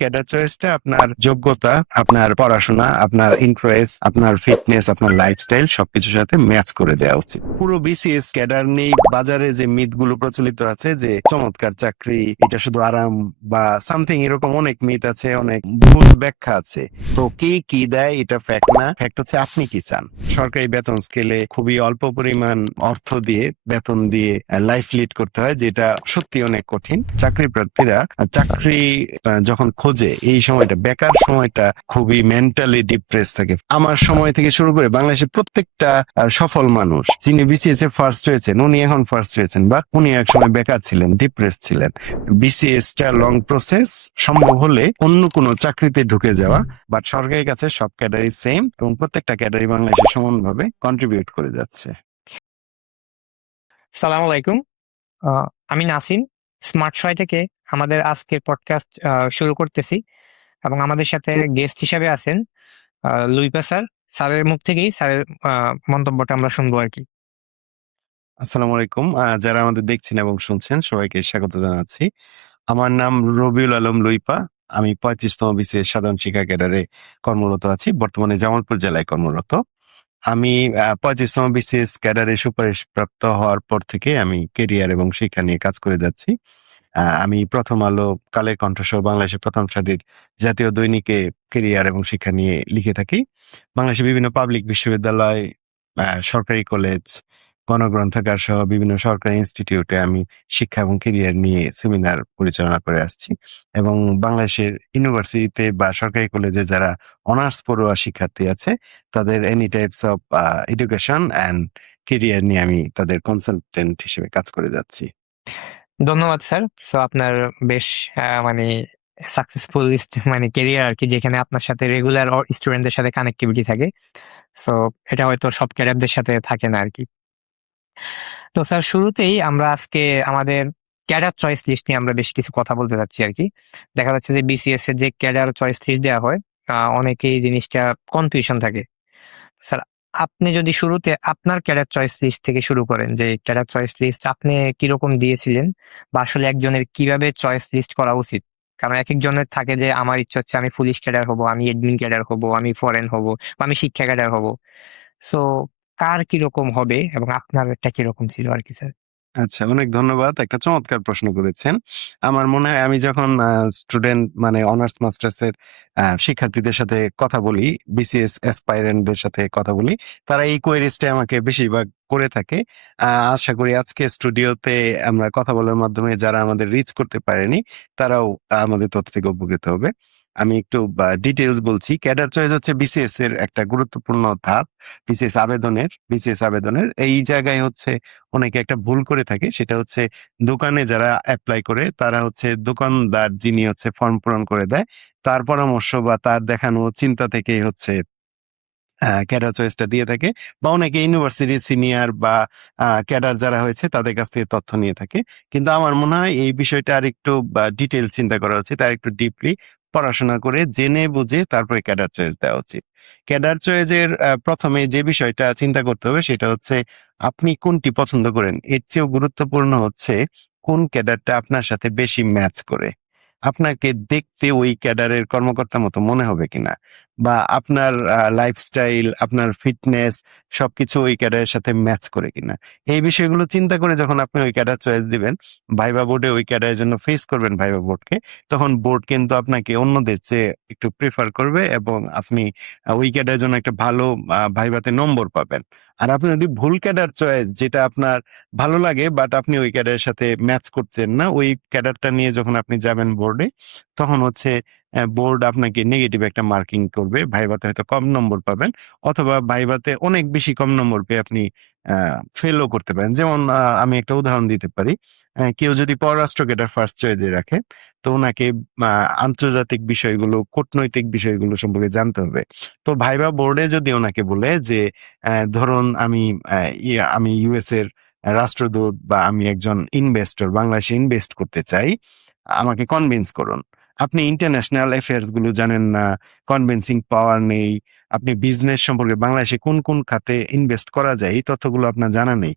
Cadre চয়েসটা আপনার যোগ্যতা, আপনার পড়াশোনা, আপনার ইন্টারেস্ট, আপনার ফিটনেস, আপনার লাইফস্টাইল সবকিছুর সাথে ম্যাচ করে দেওয়া উচিত। পুরো বিসিএস ক্যাডার নেই বাজারে যে মিথ গুলো প্রচলিত আছে যে চমৎকার চাকরি, এটা শুধু আরাম বা সামথিং, এরকম অনেক মিথ আছে, অনেক ভুল ব্যাখ্যা আছে। তো কে কি দেয় এটা ফ্যাক্ট না, ফ্যাক্ট হচ্ছে আপনি কি চান। সরকারি বেতন স্কেলে খুবই অল্প পরিমাণ অর্থ দিয়ে বেতন দিয়ে লাইফ লিড করতে হয়, যেটা সত্যি অনেক কঠিন। চাকরি প্রার্থীরা চাকরি যখন খোঁজে এই সময়টা, বেকার সময়টা খুবই মেন্টালি ডিপ্রেস থাকে। আমার সময় থেকে শুরু করে বাংলাদেশের প্রত্যেকটা সফল মানুষ যিনি বিসিএস এ ফার্স্ট হয়েছেন, উনি এখন ফার্স্ট হয়েছেন, বা উনি এক সময় বেকার ছিলেন, ডিপ্রেস ছিলেন। বিসিএস টা লং প্রসেস, সম্ভব হলে অন্য কোনো চাকরিতে ঢুকে যাওয়া, বাট সরকারের কাছে সব ক্যাডারই সেম এবং প্রত্যেকটা ক্যাডারই বাংলাদেশে সমানভাবে কন্ট্রিবিউট করে যাচ্ছে। সালাম আলাইকুম। আমি নাসিম, স্মার্ট ছয় থেকে আমাদের আজকের পডকাস্ট শুরু করতেছি এবং আমাদের সাথে গেস্ট হিসাবে আছেন লুইপা স্যার। স্যারের মুখ থেকেই স্যারের মন্তব্যটা আমরা শুনবো আর কি। আসসালামু আলাইকুম, যারা আমাদের দেখছেন এবং শুনছেন সবাইকে স্বাগত জানাচ্ছি। আমার নাম রবিউল আলম লুইপা। আমি 35তম বিসিএস সাধারণ শিক্ষা ক্যাডারে কর্মরত আছি, বর্তমানে জামালপুর জেলায় কর্মরত। আমি 35তম বিসিএস ক্যাডারে সুপারিশ প্রাপ্ত হওয়ার পর থেকে আমি কেরিয়ার এবং শিক্ষা নিয়ে কাজ করে যাচ্ছি। আমি প্রথম আলো, কালের কণ্ঠসহ বাংলাদেশের প্রথম সারির জাতীয় দৈনিকে কেরিয়ার এবং শিক্ষা নিয়ে লিখে থাকি। বাংলাদেশের বিভিন্ন পাবলিক বিশ্ববিদ্যালয়, সরকারি কলেজ, গণগ্রন্থাগার সহ বিভিন্ন সরকারি ইনস্টিটিউটে আমি শিক্ষা এবং কেরিয়ার নিয়ে সেমিনার পরিচালনা করে আসছি। এবং বাংলাদেশের ইউনিভার্সিটিতে বা সরকারি কলেজে যারা অনার্স পড়ুয়া শিক্ষার্থী আছে, তাদের any types of education and career নিয়ে আমি তাদের কনসালটেন্ট হিসেবে কাজ করে যাচ্ছি। ধন্যবাদ স্যার। সো আপনার বেশ মানে সাকসেসফুল মানে কেরিয়ার আর কি, যেখানে আপনার সাথে রেগুলার স্টুডেন্টদের সাথে কানেক্টিভিটি থাকে। সো এটা হয়তো সব ক্যাডারদের সাথে থাকে না আর কি। তো স্যার, শুরুতেই আমরা আজকে আমাদের ক্যাডার চয়েস লিস্ট নিয়ে আমরা বেশ কিছু কথা বলতে চাচ্ছি আর কি। দেখা যাচ্ছে যে বিসিএস এর যে ক্যাডার চয়েস লিস্ট দেওয়া হয়, অনেকেই জিনিসটা কনফিউশন থাকে। স্যার, আপনি যদি শুরুতে আপনার ক্যাডার চয়েস লিস্ট থেকে শুরু করেন, যে ক্যাডার চয়েস লিস্ট আপনি কিরকম দিয়েছিলেন, বা আসলে একজনের কিভাবে চয়েস লিস্ট করা উচিত। কারণ এক একজনের থাকে যে আমার ইচ্ছা হচ্ছে আমি পুলিশ ক্যাডার হব, আমি এডমিন ক্যাডার হব, আমি ফরেন হব, বা আমি শিক্ষা ক্যাডার হব। সো কার কিরকম হবে এবং আপনার একটা কিরকম ছিল আর কি স্যার। আচ্ছা, অনেক ধন্যবাদ। একটা চমৎকার প্রশ্ন করেছেন। আমার মনে হয় আমি যখন স্টুডেন্ট মানে অনার্স মাস্টার্স এর শিক্ষার্থীদের সাথে কথা বলি, বিসিএস অ্যাসপাইরেন্টদের সাথে কথা বলি, তারা এই কোয়েরিজটা আমাকে বেশিরভাগ করে থাকে। আশা করি আজকে স্টুডিওতে আমরা কথা বলার মাধ্যমে যারা আমাদের রিচ করতে পারেনি, তারাও আমাদের তথ্য থেকে উপকৃত হবে। আমি একটু ডিটেইলস বলছি। ক্যাডার চয়েস হচ্ছে বিসিএস এর একটা গুরুত্বপূর্ণ ধাপ। বিসিএস আবেদনের এই জায়গায় হচ্ছে অনেকে একটা ভুল করে থাকে, সেটা হচ্ছে দোকানে যারা অ্যাপ্লাই করে তারা হচ্ছে দোকানদার যিনি হচ্ছে ফর্ম পূরণ করে দেয়, তার পরামর্শ বা তার দেখানো চিন্তা থেকে হচ্ছে ক্যাডার চয়েসটা দিয়ে থাকে, বা অনেকে ইউনিভার্সিটি সিনিয়র বা ক্যাডার যারা হয়েছে তাদের কাছ থেকে তথ্য নিয়ে থাকে। কিন্তু আমার মনে হয় এই বিষয়টা আর একটু ডিটেল চিন্তা করা উচিত, আর একটু ডিপলি পড়াশোনা করে জেনে বুঝে তারপরে ক্যাডার চয়েস দেওয়া উচিত। ক্যাডার চয়েসের প্রথমে যে বিষয়টা চিন্তা করতে হবে সেটা হচ্ছে আপনি কোনটি পছন্দ করেন। এর চেয়েও গুরুত্বপূর্ণ হচ্ছে কোন ক্যাডারটা আপনার সাথে বেশি ম্যাচ করে, আপনাকে দেখতে ওই ক্যাডারের কর্মকর্তার মতো মনে হবে কিনা, বা আপনার লাইফস্টাইল, আপনার ফিটনেস সবকিছু ওই ক্যাডারের সাথে ম্যাচ করে কিনা। এই বিষয়গুলো চিন্তা করে যখন আপনি ওই ক্যাডার চয়েস দিবেন, ভাইবা বোর্ডে ওই ক্যাডারের জন্য ফেস করবেন ভাইবা বোর্ডকে, তখন বোর্ড কিন্তু আপনাকে অন্যদের চেয়ে একটু প্রিফার করবে এবং আপনি ওই ক্যাডারের জন্য একটা ভালো ভাইভাতে নম্বর পাবেন। আর আপনি যদি ভুল ক্যাডার চয়েস, যেটা আপনার ভালো লাগে বাট আপনি ওই ক্যাডারের সাথে ম্যাচ করছেন না, ওই ক্যাডারটা নিয়ে যখন আপনি যাবেন বোর্ডে, তখন হচ্ছে বোর্ড আপনাকে নেগেটিভ একটা মার্কিং করবে, ভাইভাতে হয়তো কম নম্বর পাবেন, অথবা ভাইভাতে অনেক বেশি কম নম্বর পেয়ে আপনি ফেলও করতে পারেন। যেমন আমি একটা উদাহরণ দিতে পারি। কেউ যদি পররাষ্ট্র ক্যাডার ফার্স্ট চয়েসে রাখে, তো ওনাকে আন্তর্জাতিক বিষয়গুলো, কূটনৈতিক বিষয়গুলো সম্পর্কে জানতে হবে। তো ভাইবা বোর্ডে যদি ওনাকে বলে যে ধরুন আমি ইউএস এর রাষ্ট্রদূত, বা আমি একজন ইনভেস্টর, বাংলাদেশে ইনভেস্ট করতে চাই, আমাকে কনভিন্স করুন। আপনি ইন্টারন্যাশনাল অ্যাফেয়ার্স গুলো জানেন না, কনভিন্সিং পাওয়ার নেই, আপনি বিজনেস সম্পর্কে বাংলাদেশে কোন কোন খাতে ইনভেস্ট করা যায় এই তথ্যগুলো আপনার জানা নেই,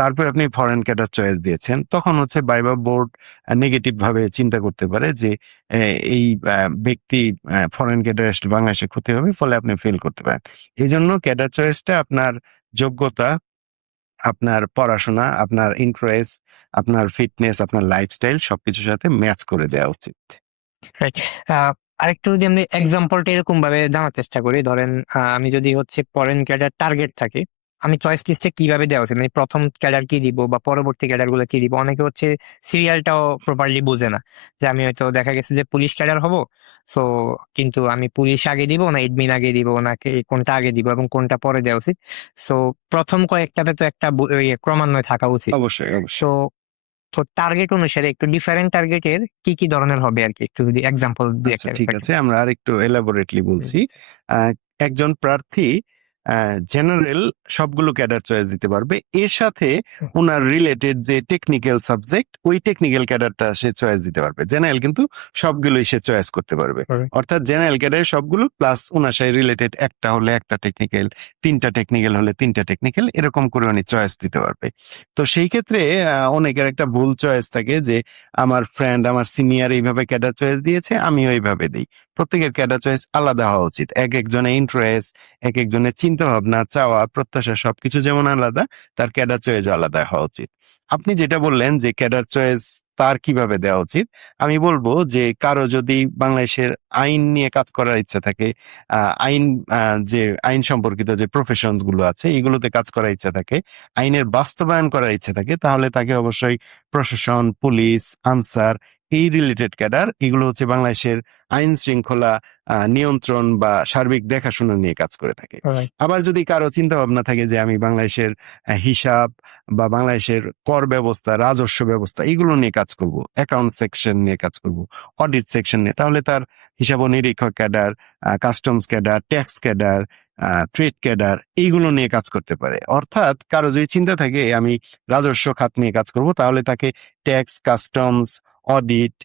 তারপরে আপনি ফরেন ক্যাডার চয়েস দিয়েছেন, তখন হচ্ছে ভাইবা বোর্ড নেগেটিভ ভাবে চিন্তা করতে পারে যে এই ব্যক্তি ফরেন ক্যাডার আসলে বাংলাদেশে ক্ষতি হবে, ফলে আপনি ফেল করতে পারেন। এই জন্য ক্যাডার চয়েসটা আপনার যোগ্যতা, আপনার পড়াশোনা, আপনার ইন্টারেস্ট, আপনার ফিটনেস, আপনার লাইফস্টাইল সবকিছুর সাথে ম্যাচ করে দেওয়া উচিত। রাইট। আরেকটু যদি আমি এক্সাম্পলটা এরকম ভাবে জানার চেষ্টা করি, ধরেন আমি যদি হচ্ছে ফরেন ক্যাডার টার্গেট থাকে, আমি চয়েস লিস্টে কিভাবে দেওয়া উচিত, মানে প্রথম ক্যাডার কি দিব বা পরবর্তী ক্যাডার গুলো কি দিব। অনেকে হচ্ছে সিরিয়ালটাও প্রপারলি বুঝে না, যে আমি হয়তো দেখা গেছে যে পুলিশ ক্যাডার হব, সো কিন্তু আমি পুলিশ আগে দিব না এডমিন আগে দিব, নাকি কোনটা আগে দিব এবং কোনটা পরে দেওয়া উচিত। সো প্রথম কয়েকটাতে তো একটা ক্রমান্বয়ে থাকা উচিত। অবশ্যই, অবশ্যই। সো তো টার্গেট অনুসারে একটু ডিফারেন্ট টার্গেটের কি কি ধরনের হবে আর কি, একটু যদি এক্সাম্পল দিয়ে আচ্ছা, একটা ঠিক থাকে। আছে। আমরা আরেকটু এলাবোরেটলি বলছি। একজন প্রার্থী জেনারেল সবগুলো ক্যাডার চয়েস দিতে পারবে। এর সাথে উনার রিলেটেড যে টেকনিক্যাল সাবজেক্ট, ওই টেকনিক্যাল ক্যাডারটা সে চয়েস দিতে পারবে। জেনারেল কিন্তু সবগুলোই সে চয়েস করতে পারবে। অর্থাৎ জেনারেল ক্যাডার সবগুলো প্লাস উনার সাথে রিলেটেড একটা হলে একটা টেকনিক্যাল, তিনটা টেকনিক্যাল হলে তিনটা টেকনিক্যাল, এরকম করে উনি চয়েস দিতে পারবে। তো সেই ক্ষেত্রে অনেকের একটা ভুল চয়েস থাকে যে আমার ফ্রেন্ড, আমার সিনিয়র এইভাবে ক্যাডার চয়েস দিয়েছে, আমিও এইভাবে দিই। প্রত্যেকের ক্যাডার চয়েস আলাদা হওয়া উচিত। এক একজনের ইন্টারেস্ট, এক একজনের চিন্তা ভাবনা, চাওয়া, প্রত্যাশা সবকিছু যেমন আলাদা, তার ক্যাডার চয়েস আলাদা হওয়া উচিত। আপনি যেটা বললেন যে ক্যাডার চয়েস তার কিভাবে দেওয়া উচিত, আমি বলবো যে কারো যদি বাংলাদেশের আইন নিয়ে কাজ করার ইচ্ছা থাকে, আইন যে আইন সম্পর্কিত যে প্রফেশন গুলো আছে এগুলোতে কাজ করার ইচ্ছা থাকে, আইনের বাস্তবায়ন করার ইচ্ছা থাকে, তাহলে তাকে অবশ্যই প্রশাসন, পুলিশ, আনসার, এই রিলেটেড ক্যাডার, এগুলো হচ্ছে বাংলাদেশের আইন শৃঙ্খলা নিয়ন্ত্রণ বা সার্বিক দেখাশোনা নিয়ে কাজ করে থাকে। Right. আবার যদি কারো চিন্তা ভাবনা থাকে যে আমি বাংলাদেশের হিসাব বা বাংলাদেশের কর ব্যবস্থা, রাজস্ব ব্যবস্থা এগুলো নিয়ে কাজ করব, অ্যাকাউন্ট সেকশন নিয়ে কাজ করব, অডিট সেকশন নিয়ে, তাহলে তার হিসাব ও নিরীক্ষক cadre, customs cadre, tax cadre, trade cadre এইগুলো নিয়ে কাজ করতে পারে। অর্থাৎ কারো যদি চিন্তা থাকে আমি রাজস্ব খাত নিয়ে কাজ করব, তাহলে তাকে ট্যাক্স, কাস্টমস, অডিট,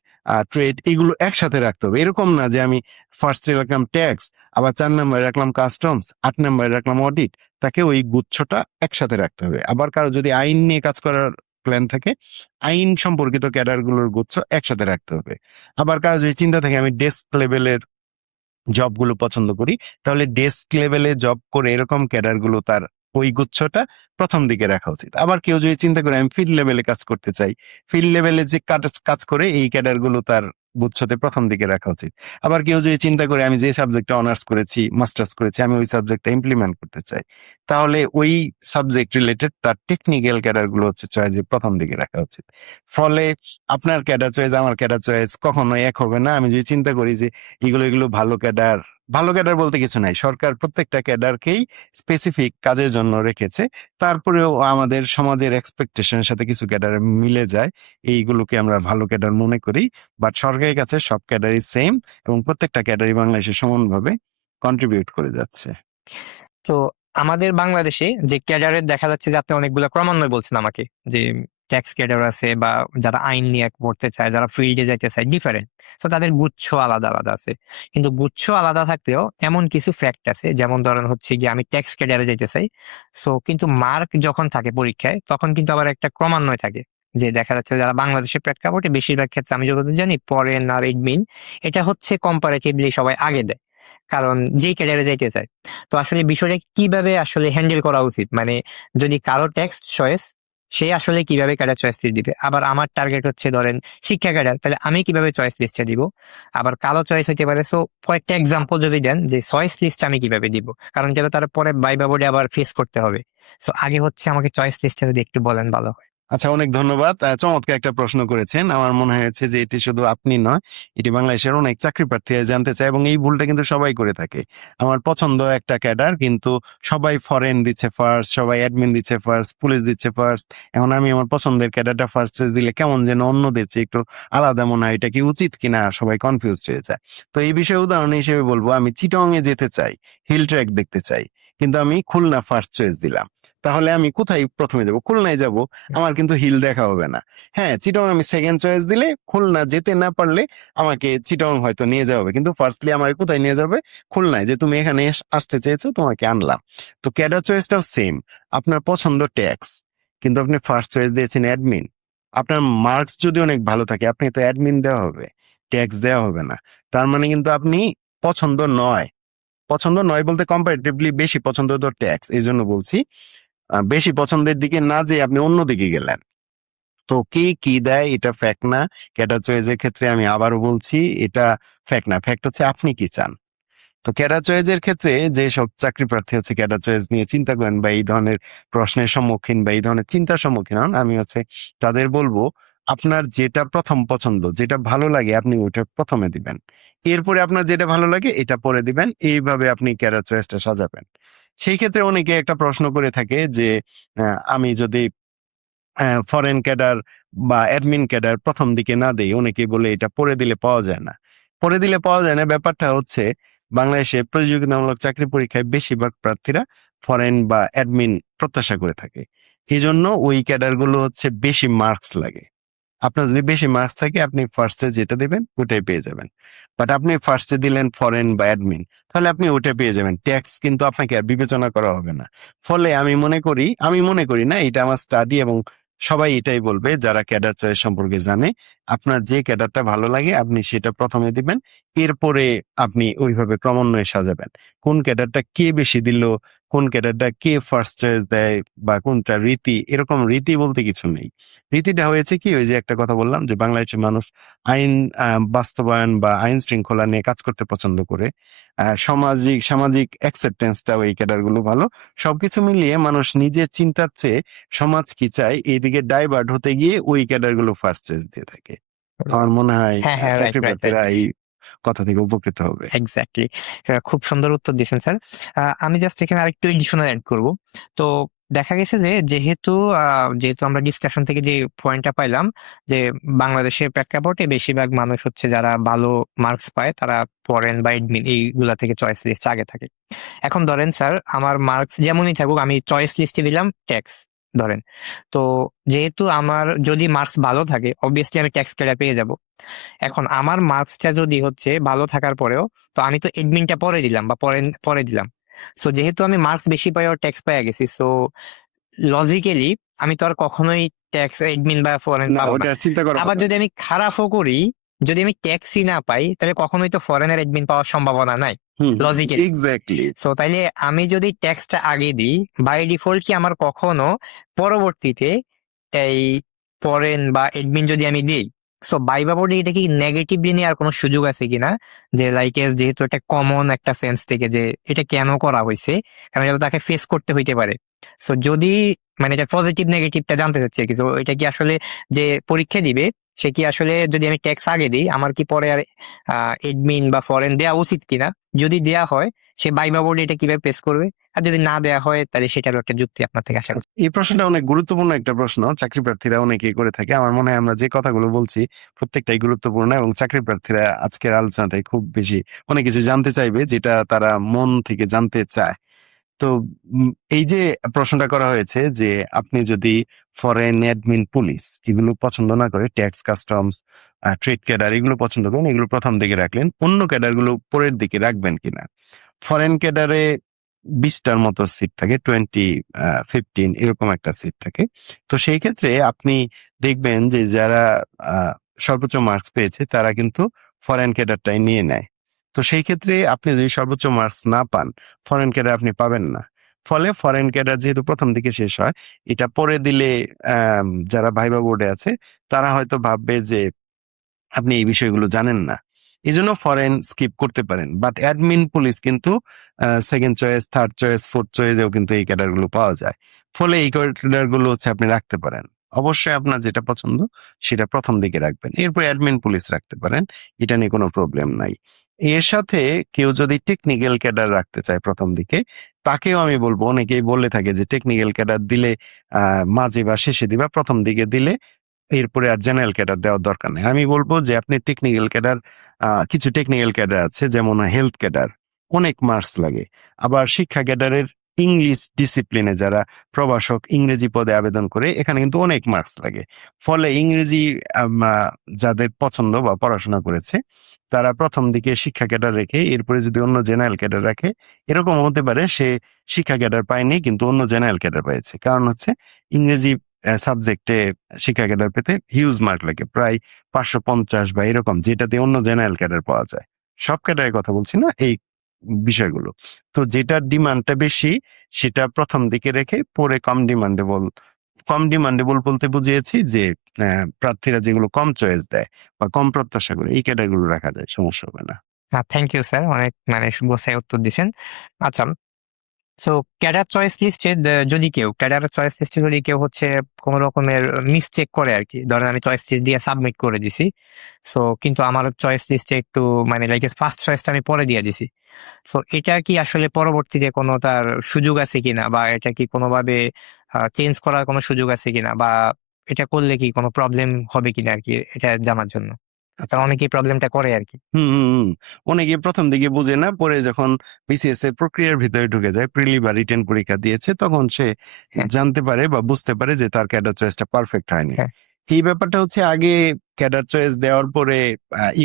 ট্রেড এগুলো একসাথে রাখতে হবে। এরকম না যে আমি ফার্স্টে রাখলাম ট্যাক্স, আবার 4 নম্বরে রাখলাম কাস্টমস, 8 নম্বরে রাখলাম অডিট। তাকে ওই গুচ্ছটা একসাথে রাখতে হবে। আবার কারো যদি আইন নিয়ে কাজ করার প্ল্যান থাকে, আইন সম্পর্কিত ক্যাডার গুলোর গুচ্ছ একসাথে রাখতে হবে। আবার কারো যদি চিন্তা থাকে আমি ডেস্ক লেভেলের জবগুলো পছন্দ করি, তাহলে ডেস্ক লেভেলে জব করে এরকম ক্যাডার গুলো তার ওই গুচ্ছটা প্রথম দিকে রাখা উচিত। আবার কেউ যদি চিন্তা করে আমি ফিল্ড লেভেলে কাজ করতে চাই, ফিল্ড লেভেলে যে কাজ করে এই ক্যাডার গুলো তার গুচ্ছতে প্রথম দিকে রাখা উচিত। আবার কেউ যদি চিন্তা করে আমি যে সাবজেক্টে অনার্স করেছি, মাস্টার্স করেছি, আমি ওই সাবজেক্টটা ইমপ্লিমেন্ট করতে চাই, তাহলে ওই সাবজেক্ট রিলেটেড তার টেকনিক্যাল ক্যাডার গুলো হচ্ছে চয়েসে প্রথম দিকে রাখা উচিত। ফলে আপনার ক্যাডার চয়েস আমার ক্যাডার চয়েস কখনোই এক হবে না। আমি যদি চিন্তা করি যে এগুলো ভালো ক্যাডার, ভালো ক্যাডার বলতে কিছু নাই, সরকার প্রত্যেকটা ক্যাডারকেই স্পেসিফিক কাজের জন্য রেখেছে। তারপরেও আমাদের সমাজের এক্সপেকটেশনের সাথে কিছু ক্যাডার মিলে যায়, এইগুলোকে আমরা ভালো ক্যাডার মনে করি। বাট সরকারের কাছে সব ক্যাডারই সেম, এবং প্রত্যেকটা ক্যাডারই বাংলাদেশে সমানভাবে কন্ট্রিবিউট করে যাচ্ছে। তো আমাদের বাংলাদেশে যে ক্যাডারের দেখা যাচ্ছে যে আপনি অনেকগুলো ক্রমান্বয়ে বলছেন আমাকে, যে ট্যাক্স ক্যাডার আছে বা যারা আইন নিয়ে পড়তে চায়, যারা ফিল্ডে যাইতে চায়, ডিফারেন্ট। তো তাদের গুচ্ছ আলাদা আলাদা আছে। কিন্তু গুচ্ছ আলাদা থাকলেও এমন কিছু ফ্যাক্ট আছে, যেমন ধরেন হচ্ছে গিয়ে আমি ট্যাক্স ক্যাডারে যাইতে চাই, সো কিন্তু মার্ক যখন থাকে পরীক্ষায় তখন কিন্তু আবার একটা ক্রমান্বয় থাকে। যে দেখা যাচ্ছে যারা বাংলাদেশের প্রেক্ষাপটে বেশিরভাগ ক্ষেত্রে আমি যতদূর জানি ফরেন আর এডমিন, এটা হচ্ছে কম্পারেটিভলি সবাই আগে দেয়, কারণ যেই ক্যাডারে যাইতে চায়। তো আসলে বিষয়টা কিভাবে আসলে হ্যান্ডেল করা উচিত, মানে যদি কারো টেক্সট চয়েস, সে আসলে কিভাবে ক্যাডার চয়েস লিস্ট দিবে। আবার আমার টার্গেট হচ্ছে ধরেন শিক্ষা ক্যাডার, তাহলে আমি কিভাবে চয়েস লিস্টে দিব। আবার কালো চয়েস হইতে পারে। সো কয়েকটা এক্সাম্পল যদি দেন যে চয়েস লিস্ট আমি কিভাবে দিব, কারণ যেটা তার পরে ভাইবা বোর্ডে আবার ফেস করতে হবে। সো আগে হচ্ছে আমাকে চয়েস লিস্টটা যদি একটু বলেন ভালো হয়। আচ্ছা, অনেক ধন্যবাদ। চমৎকার একটা প্রশ্ন করেছেন। আমার মনে হয়েছে যে এটি শুধু আপনি নয়, এটি বাংলাদেশের অনেক চাকরি প্রার্থী জানতে চায়, এবং এই ভুলটা কিন্তু সবাই করে থাকে। আমার পছন্দ একটা ক্যাডার, কিন্তু সবাই ফরেন দিচ্ছে ফার্স্ট, সবাই অ্যাডমিন দিচ্ছে ফার্স্ট, পুলিশ দিচ্ছে ফার্স্ট। এখন আমি আমার পছন্দের ক্যাডারটা ফার্স্ট চয়েস দিলে কেমন যেন অন্যদের চেয়ে একটু আলাদা মনে হয়, এটা কি উচিত কিনা, সবাই কনফিউজড হয়ে যায়। তো এই বিষয়ে উদাহরণ হিসেবে বলবো, আমি চিটং এ যেতে চাই, হিল ট্র্যাক দেখতে চাই, কিন্তু আমি খুলনা ফার্স্ট চয়েস দিলাম, তাহলে আমি কোথায় প্রথমে যাব? খুলনায় যাব। আমার কিন্তু হিল দেখা হবে না। হ্যাঁ, চিটং আমি সেকেন্ড চয়েস দিলে খুলনা যেতে না পারলে আমাকে চিটং হয়তো নিয়ে যাওয়া হবে, কিন্তু ফার্স্টলি আমার কোথায় নিয়ে যাবে? খুলনায়, যে তুমি এখানে আসতে চেয়েছো, তোমাকে আনলাম। তো ক্যাডার চয়েসটাও সেম। আপনার পছন্দ ট্যাক্স, কিন্তু আপনি ফার্স্ট চয়েস দিয়েছেন অ্যাডমিন। আপনার মার্কস যদি অনেক ভালো থাকে, আপনি তো অ্যাডমিন দেওয়া হবে, ট্যাক্স দেওয়া হবে না। তার মানে কিন্তু আপনি পছন্দ নয়, পছন্দ নয় বলতে কম্পারেটিভলি বেশি পছন্দ তো ট্যাক্স, এই জন্য বলছি বেশি পছন্দের দিকে না যে আপনি অন্যদিকে গেলেন। তো কে কি দেয় এটা ফ্যাক্ট না। ক্যাডার চয়েসের ক্ষেত্রে আমি আবারও বলছি, এটা ফ্যাক্ট না, ফ্যাক্ট হচ্ছে আপনি কি চান। তো ক্যাডার চয়েসের ক্ষেত্রে যে সব চাকরি প্রার্থী হচ্ছে ক্যাডার চয়েস নিয়ে চিন্তা করেন বা এই ধরনের প্রশ্নের সম্মুখীন বা এই ধরনের চিন্তার সম্মুখীন হন, আমি হচ্ছে তাদের বলবো আপনার যেটা প্রথম পছন্দ, যেটা ভালো লাগে আপনি ওইটা প্রথমে দিবেন, এরপরে আপনার যেটা ভালো লাগে এটা পরে দিবেন, এইভাবে আপনি ক্যাডার চয়েসটা সাজাবেন। সেই ক্ষেত্রে অনেকে একটা প্রশ্ন করে থাকে যে আমি যদি ফরেন ক্যাডার বা অ্যাডমিন ক্যাডার প্রথম দিকে না দেই, অনেকেই বলে এটা পরে দিলে পাওয়া যায় না। পরে দিলে পাওয়া যায় না ব্যাপারটা হচ্ছে, বাংলাদেশে প্রতিযোগিতামূলক চাকরি পরীক্ষায় বেশিরভাগ প্রার্থীরা ফরেন বা অ্যাডমিন প্রত্যাশা করে থাকে। এই জন্য ওই ক্যাডার গুলো হচ্ছে বেশি মার্কস লাগে। আপনার যদি বেশি মার্কস থাকে আপনি ফার্স্টে যেটা দিবেন ওটাই পেয়ে যাবেন। বাট আপনি ফার্স্টে দিলেন ফরেন বা অ্যাডমিন, তাহলে আপনি ওটা পেয়ে যাবেন, ট্যাক্স কিন্তু আপনাকে আর বিবেচনা করা হবে না। ফলে আমি মনে করি না, এটা আমার স্টাডি এবং সবাই এটাই বলবে যারা ক্যাডার চয়েস সম্পর্কে জানে, আপনার যে ক্যাডারটা ভালো লাগে আপনি সেটা প্রথমে দিবেন, এরপরে আপনি ওইভাবে ক্রমান্বয়ে সাজাবেন। কোন ক্যাডারটা কে বেশি দিল, কোন ক্যাডারটা কে ফার্স্ট চয়েস দেয়, বা কোনটা রীতি, এরকম রীতি বলতে কিছু নেই। রীতিটা হয়েছে কি, ওই যে একটা কথা বললাম যে বাংলাদেশের মানুষ আইন বাস্তবায়ন বা আইন শৃঙ্খলা নিয়ে কাজ করতে পছন্দ করে। সামাজিক সামাজিক অ্যাকসেপ্টেন্সটা ওই ক্যাডার গুলো ভালো। সবকিছু মিলিয়ে মানুষ নিজের চিন্তার চেয়ে সমাজ কি চায় এইদিকে ডাইভার্ট হতে গিয়ে ওই ক্যাডার গুলো ফার্স্ট চয়েস দিয়ে থাকে। আমার মনে হয় হ্যাঁ, হ্যাঁ, রাইট, চাকরি রাইট, রাইট। প্রার্থীরা এই কথা থেকে উপকৃত হবে। এক্স্যাক্টলি। খুব সুন্দর উত্তর দিয়েছেন স্যার। আমি জাস্ট এখানে আরেকটু এডিশনাল এড করব। তো দেখা গেছে যে যেহেতু আমরা ডিসকাশন থেকে যে পয়েন্টটা পাইলাম যে বাংলাদেশের প্রেক্ষাপটে বেশিরভাগ মানুষ হচ্ছে যারা ভালো মার্কস পায় তারা ফরেন বা এডমিন এইগুলা থেকে চয়েস লিস্ট আগে থাকে। এখন ধরেন স্যার আমার মার্কস যেমনই থাকুক আমি চয়েস লিস্টে দিলাম ট্যাক্স ধরেন। তো যেহেতু আমার যদি মার্কস ভালো থাকে অবভিয়াসলি আমি ট্যাক্স ক্যাডার পেয়ে যাব। এখন আমার মার্কসটা যদি হচ্ছে ভালো থাকার পরেও, তো আমি তো এডমিনটা পরে দিলাম বা পরে পরে দিলাম। সো যেহেতু আমি মার্কস বেশি পাই আর ট্যাক্স পাই গেছি, সো লজিক্যালি আমি তো আর কখনোই ট্যাক্স এডমিন বা ফরেন না, পাবো না। ওটা চিন্তা করার আবার কথা যদি না। আমি খারাপও করি, যদি আমি ট্যাক্সই না পাই তাহলে কখনোই তো ফরেনের এডমিন পাওয়ার সম্ভাবনা নাই হুম, লজিক্যালি। এক্স্যাক্টলি। সো তাইলে আমি যদি ট্যাক্সটা আগে দিই বাই ডিফল্ট কি আমার কখনো পরবর্তীতে এই ফরেন বা এডমিন যদি আমি দিই, সো বাইবা বোর্ডে এটা কি নেগেটিভলি নেওয়ার কোনো সুযোগ আছে কিনা, যে লাইক যেহেতু একটা কমন একটা সেন্স থেকে যে এটা কেন করা হয়েছে, কারণ এটা তো তাকে ফেস করতে হইতে পারে। সো যদি মানে এটা পজিটিভ নেগেটিভটা জানতে চাচ্ছি আর কি। তো এটা কি আসলে যে পরীক্ষা দিবে সে কি আসলে যদি আমি ট্যাক্স আগে দিই আমার কি পরে আর এডমিন বা ফরেন দেওয়া উচিত কিনা, যদি দেয়া হয় সে বাইবা বোর্ডে এটা কিভাবে পেশ করবে, আর যদি না দেয়া হয় তাহলে সেটারও একটা যুক্তি আপনার থেকে আশা করছি। এই প্রশ্নটা অনেক গুরুত্বপূর্ণ একটা প্রশ্ন, চাকরি প্রার্থীরা অনেকেই করে থাকে। আমার মনে হয় আমরা যে কথাগুলো বলছি প্রত্যেকটাই গুরুত্বপূর্ণ, এবং চাকরি প্রার্থীরা আজকের আলোচনাতে খুব বেশি অনেক কিছু জানতে চাইবে যেটা তারা মন থেকে জানতে চায়। তো এই যে প্রশ্নটা করা হয়েছে যে আপনি যদি ফরেন অ্যাডমিন পুলিশ এগুলো পছন্দ না করে ট্যাক্স কাস্টমস ট্রেড ক্যাডার এগুলো পছন্দ করেন, এগুলো প্রথম দিকে রাখলেন, অন্য ক্যাডার গুলো পরের দিকে রাখবেন কিনা। ফরেন ক্যাডারে 20টার মতো সিট থাকে, 15 এরকম একটা সিট থাকে। তো সেই ক্ষেত্রে আপনি দেখবেন যে যারা সর্বোচ্চ মার্কস পেয়েছে তারা কিন্তু ফরেন ক্যাডারটাই নিয়ে নেয়। তো সেই ক্ষেত্রে আপনি যদি সর্বোচ্চ মার্কস না পান, ফরেন ক্যাডার আপনি পাবেন না। ফলে ফরেন ক্যাডার যেহেতু প্রথম দিকে শেষ হয়, এটা পরে দিলে যারা ভাইবা বোর্ডে আছে তারা হয়তো ভাববে যে আপনি এই বিষয়গুলো জানেন না, এই জন্য ফরেন স্কিপ করতে পারেন। বাট অ্যাডমিন পুলিশ কিন্তু second choice, third choice, fourth চয়েসেও কিন্তু এই ক্যাডার গুলো পাওয়া যায়। ফলে এই ক্যাডার গুলো হচ্ছে আপনি রাখতে পারেন। অবশ্যই আপনার যেটা পছন্দ সেটা প্রথম দিকে রাখবেন, এরপর অ্যাডমিন পুলিশ রাখতে পারেন, এটা নিয়ে কোনো প্রবলেম নাই। এর সাথে কেউ যদি টেকনিক্যাল ক্যাডার রাখতে চায় প্রথম দিকে, তাকেও আমি বলবো, অনেকেই বলে থাকে যে টেকনিক্যাল ক্যাডার দিলে মাঝে বা শেষে দিবা, প্রথম দিকে দিলে এরপরে আর জেনারেল ক্যাডার দেওয়ার দরকার নেই। আমি বলবো যে আপনি টেকনিক্যাল ক্যাডার, কিছু টেকনিক্যাল ক্যাডার আছে যেমন হেলথ ক্যাডার, অনেক মার্কস লাগে। আবার শিক্ষা ক্যাডারের ইংলিশ ডিসিপ্লিনে যারা প্রভাষক ইংরেজি পদে আবেদন করে, এখানে কিন্তু অনেক মার্কস লাগে। ফলে ইংরেজি যাদের পছন্দ বা পড়াশোনা করেছে তারা প্রথম দিকে শিক্ষা ক্যাডার রেখে এরপরে যদি অন্য জেনারেল ক্যাডার রাখে, এরকম হতে পারে সে শিক্ষা ক্যাডার পায়নি কিন্তু অন্য জেনারেল ক্যাডার পেয়েছে, কারণ হচ্ছে ইংরেজি সাবজেক্টে শিক্ষা ক্যাডার পেতে হিউজ মার্ক লাগে, প্রায় 550 বা এরকম, যেটাতে অন্য জেনারেল ক্যাডার পাওয়া যায়। সব ক্যাডারের কথা বলছি না, এই বিষয়গুলো। তো যেটার ডিমান্ডটা বেশি সেটা প্রথম দিকে রেখে পরে কম ডিমান্ডেবল বলতে বুঝিয়েছি যে প্রার্থীরা যেগুলো কম চয়েস দেয় বা কম প্রত্যাশা করে এই ক্যাডারগুলো রাখা যায়, সমস্যা হবে না। থ্যাংক ইউ স্যার, অনেক মানে গোছায় উত্তর দিচ্ছেন। আচ্ছা, সো ক্যাডার চয়েস লিস্টে যদি কেউ হচ্ছে কোনো রকমের মিসটেক করে আর কি, ধরেন আমি চয়েস লিস্ট দিয়ে সাবমিট করে দিছি, সো কিন্তু আমার চয়েস লিস্টে একটু মানে লাইক ফার্স্ট চয়েসটা আমি পরে দিয়ে দিছি, সো এটা কি আসলে পরবর্তীতে কোনো তার সুযোগ আছে কিনা, বা এটা কি কোনোভাবে চেঞ্জ করার কোনো সুযোগ আছে কিনা, বা এটা করলে কি কোনো প্রবলেম হবে কিনা আর কি, এটা জানার জন্য। আচ্ছা। কারণ অনেকেই প্রবলেমটা করে আর কি। হুম, হুম, হুম। অনেকে প্রথম দিকে বুঝে না, পরে যখন বিসিএস এর প্রক্রিয়ার ভিতরে ঢুকে যায়, প্রিলি বা রিটেন পরীক্ষা দিয়েছে, তখন সে হ্যাঁ, জানতে পারে বা বুঝতে পারে যে তার ক্যাডার চয়েসটা পারফেক্ট হয়নি। হ্যাঁ, এই ব্যাপারটা হচ্ছে আগে ক্যাডার চয়েস দেওয়ার পরে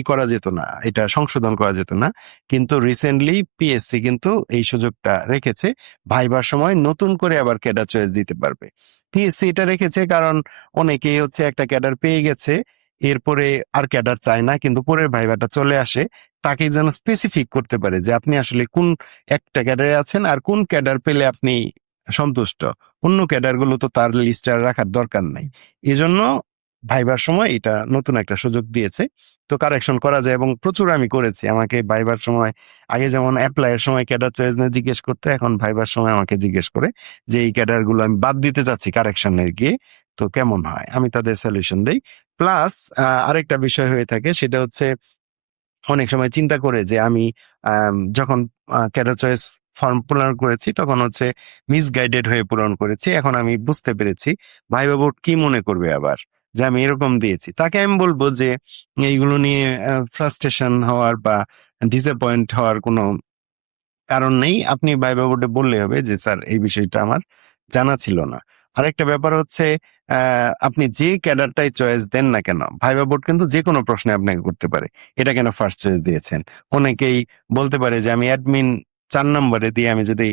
করা যেত না, এটা সংশোধন করা যেত না। কিন্তু রিসেন্টলি পিএসসি কিন্তু এই সুযোগটা রেখেছে, ভাইবার সময় নতুন করে আবার ক্যাডার চয়েস দিতে পারবে। পিএসসি এটা রেখেছে কারণ অনেকেই হচ্ছে একটা ক্যাডার পেয়ে গেছে, এরপরে আর ক্যাডার চায় না, কিন্তু পরের ভাইভাটা চলে আসে, তাকে যেন স্পেসিফিক করতে পারে যে আপনি আসলে কোন একটা ক্যাডারে আছেন আর কোন ক্যাডার পেলে আপনি সন্তুষ্ট, অন্য ক্যাডার গুলো তো তার লিস্টে রাখার দরকার নাই। এজন্য ভাইবার সময় এটা নতুন একটা সুযোগ দিয়েছে, তো কারেকশন করা যায় এবং প্রচুর আমি করেছি। আমাকে ভাইবার সময় আগে যেমন অ্যাপ্লাইয়ের সময় ক্যাডার চয়েস নিয়ে জিজ্ঞেস করতে, এখন ভাইবার সময় আমাকে জিজ্ঞেস করে যে এই ক্যাডার গুলো আমি বাদ দিতে চাচ্ছি কারেকশনে গিয়ে, তো কেমন হয়, আমি তাদের সলিউশন দেই। প্লাস আরেকটা বিষয় হয়ে থাকে, সেটা হচ্ছে অনেক সময় চিন্তা করে যে আমি যখন ক্যাডার চয়েস ফর্ম পূরণ করেছি তখন হচ্ছে মিসগাইডেড হয়ে পূরণ করেছি, এখন আমি বুঝতে পেরেছি ভাইবা বোর্ড কি মনে করবে আবার যে আমি এরকম দিয়েছি। তাকে আমি বলবো যে এইগুলো নিয়ে ফ্রাস্ট্রেশন হওয়ার বা ডিসঅ্যাপয়েন্ট হওয়ার কোনো কারণ নেই। আপনি ভাইবা বোর্ডে বললে হবে যে স্যার এই বিষয়টা আমার জানা ছিল না। আরেকটা ব্যাপার হচ্ছে আপনি যে ক্যাডারটাই চয়েস দেন না কেন, ভাইবা বোর্ড কিন্তু যে কোনো প্রশ্নে আপনাকে করতে পারে এটা কেন ফার্স্ট চয়েস দিয়েছেন। অনেকেই বলতে পারে যে আমি অ্যাডমিন 4 নম্বরে দিয়ে আমি যদি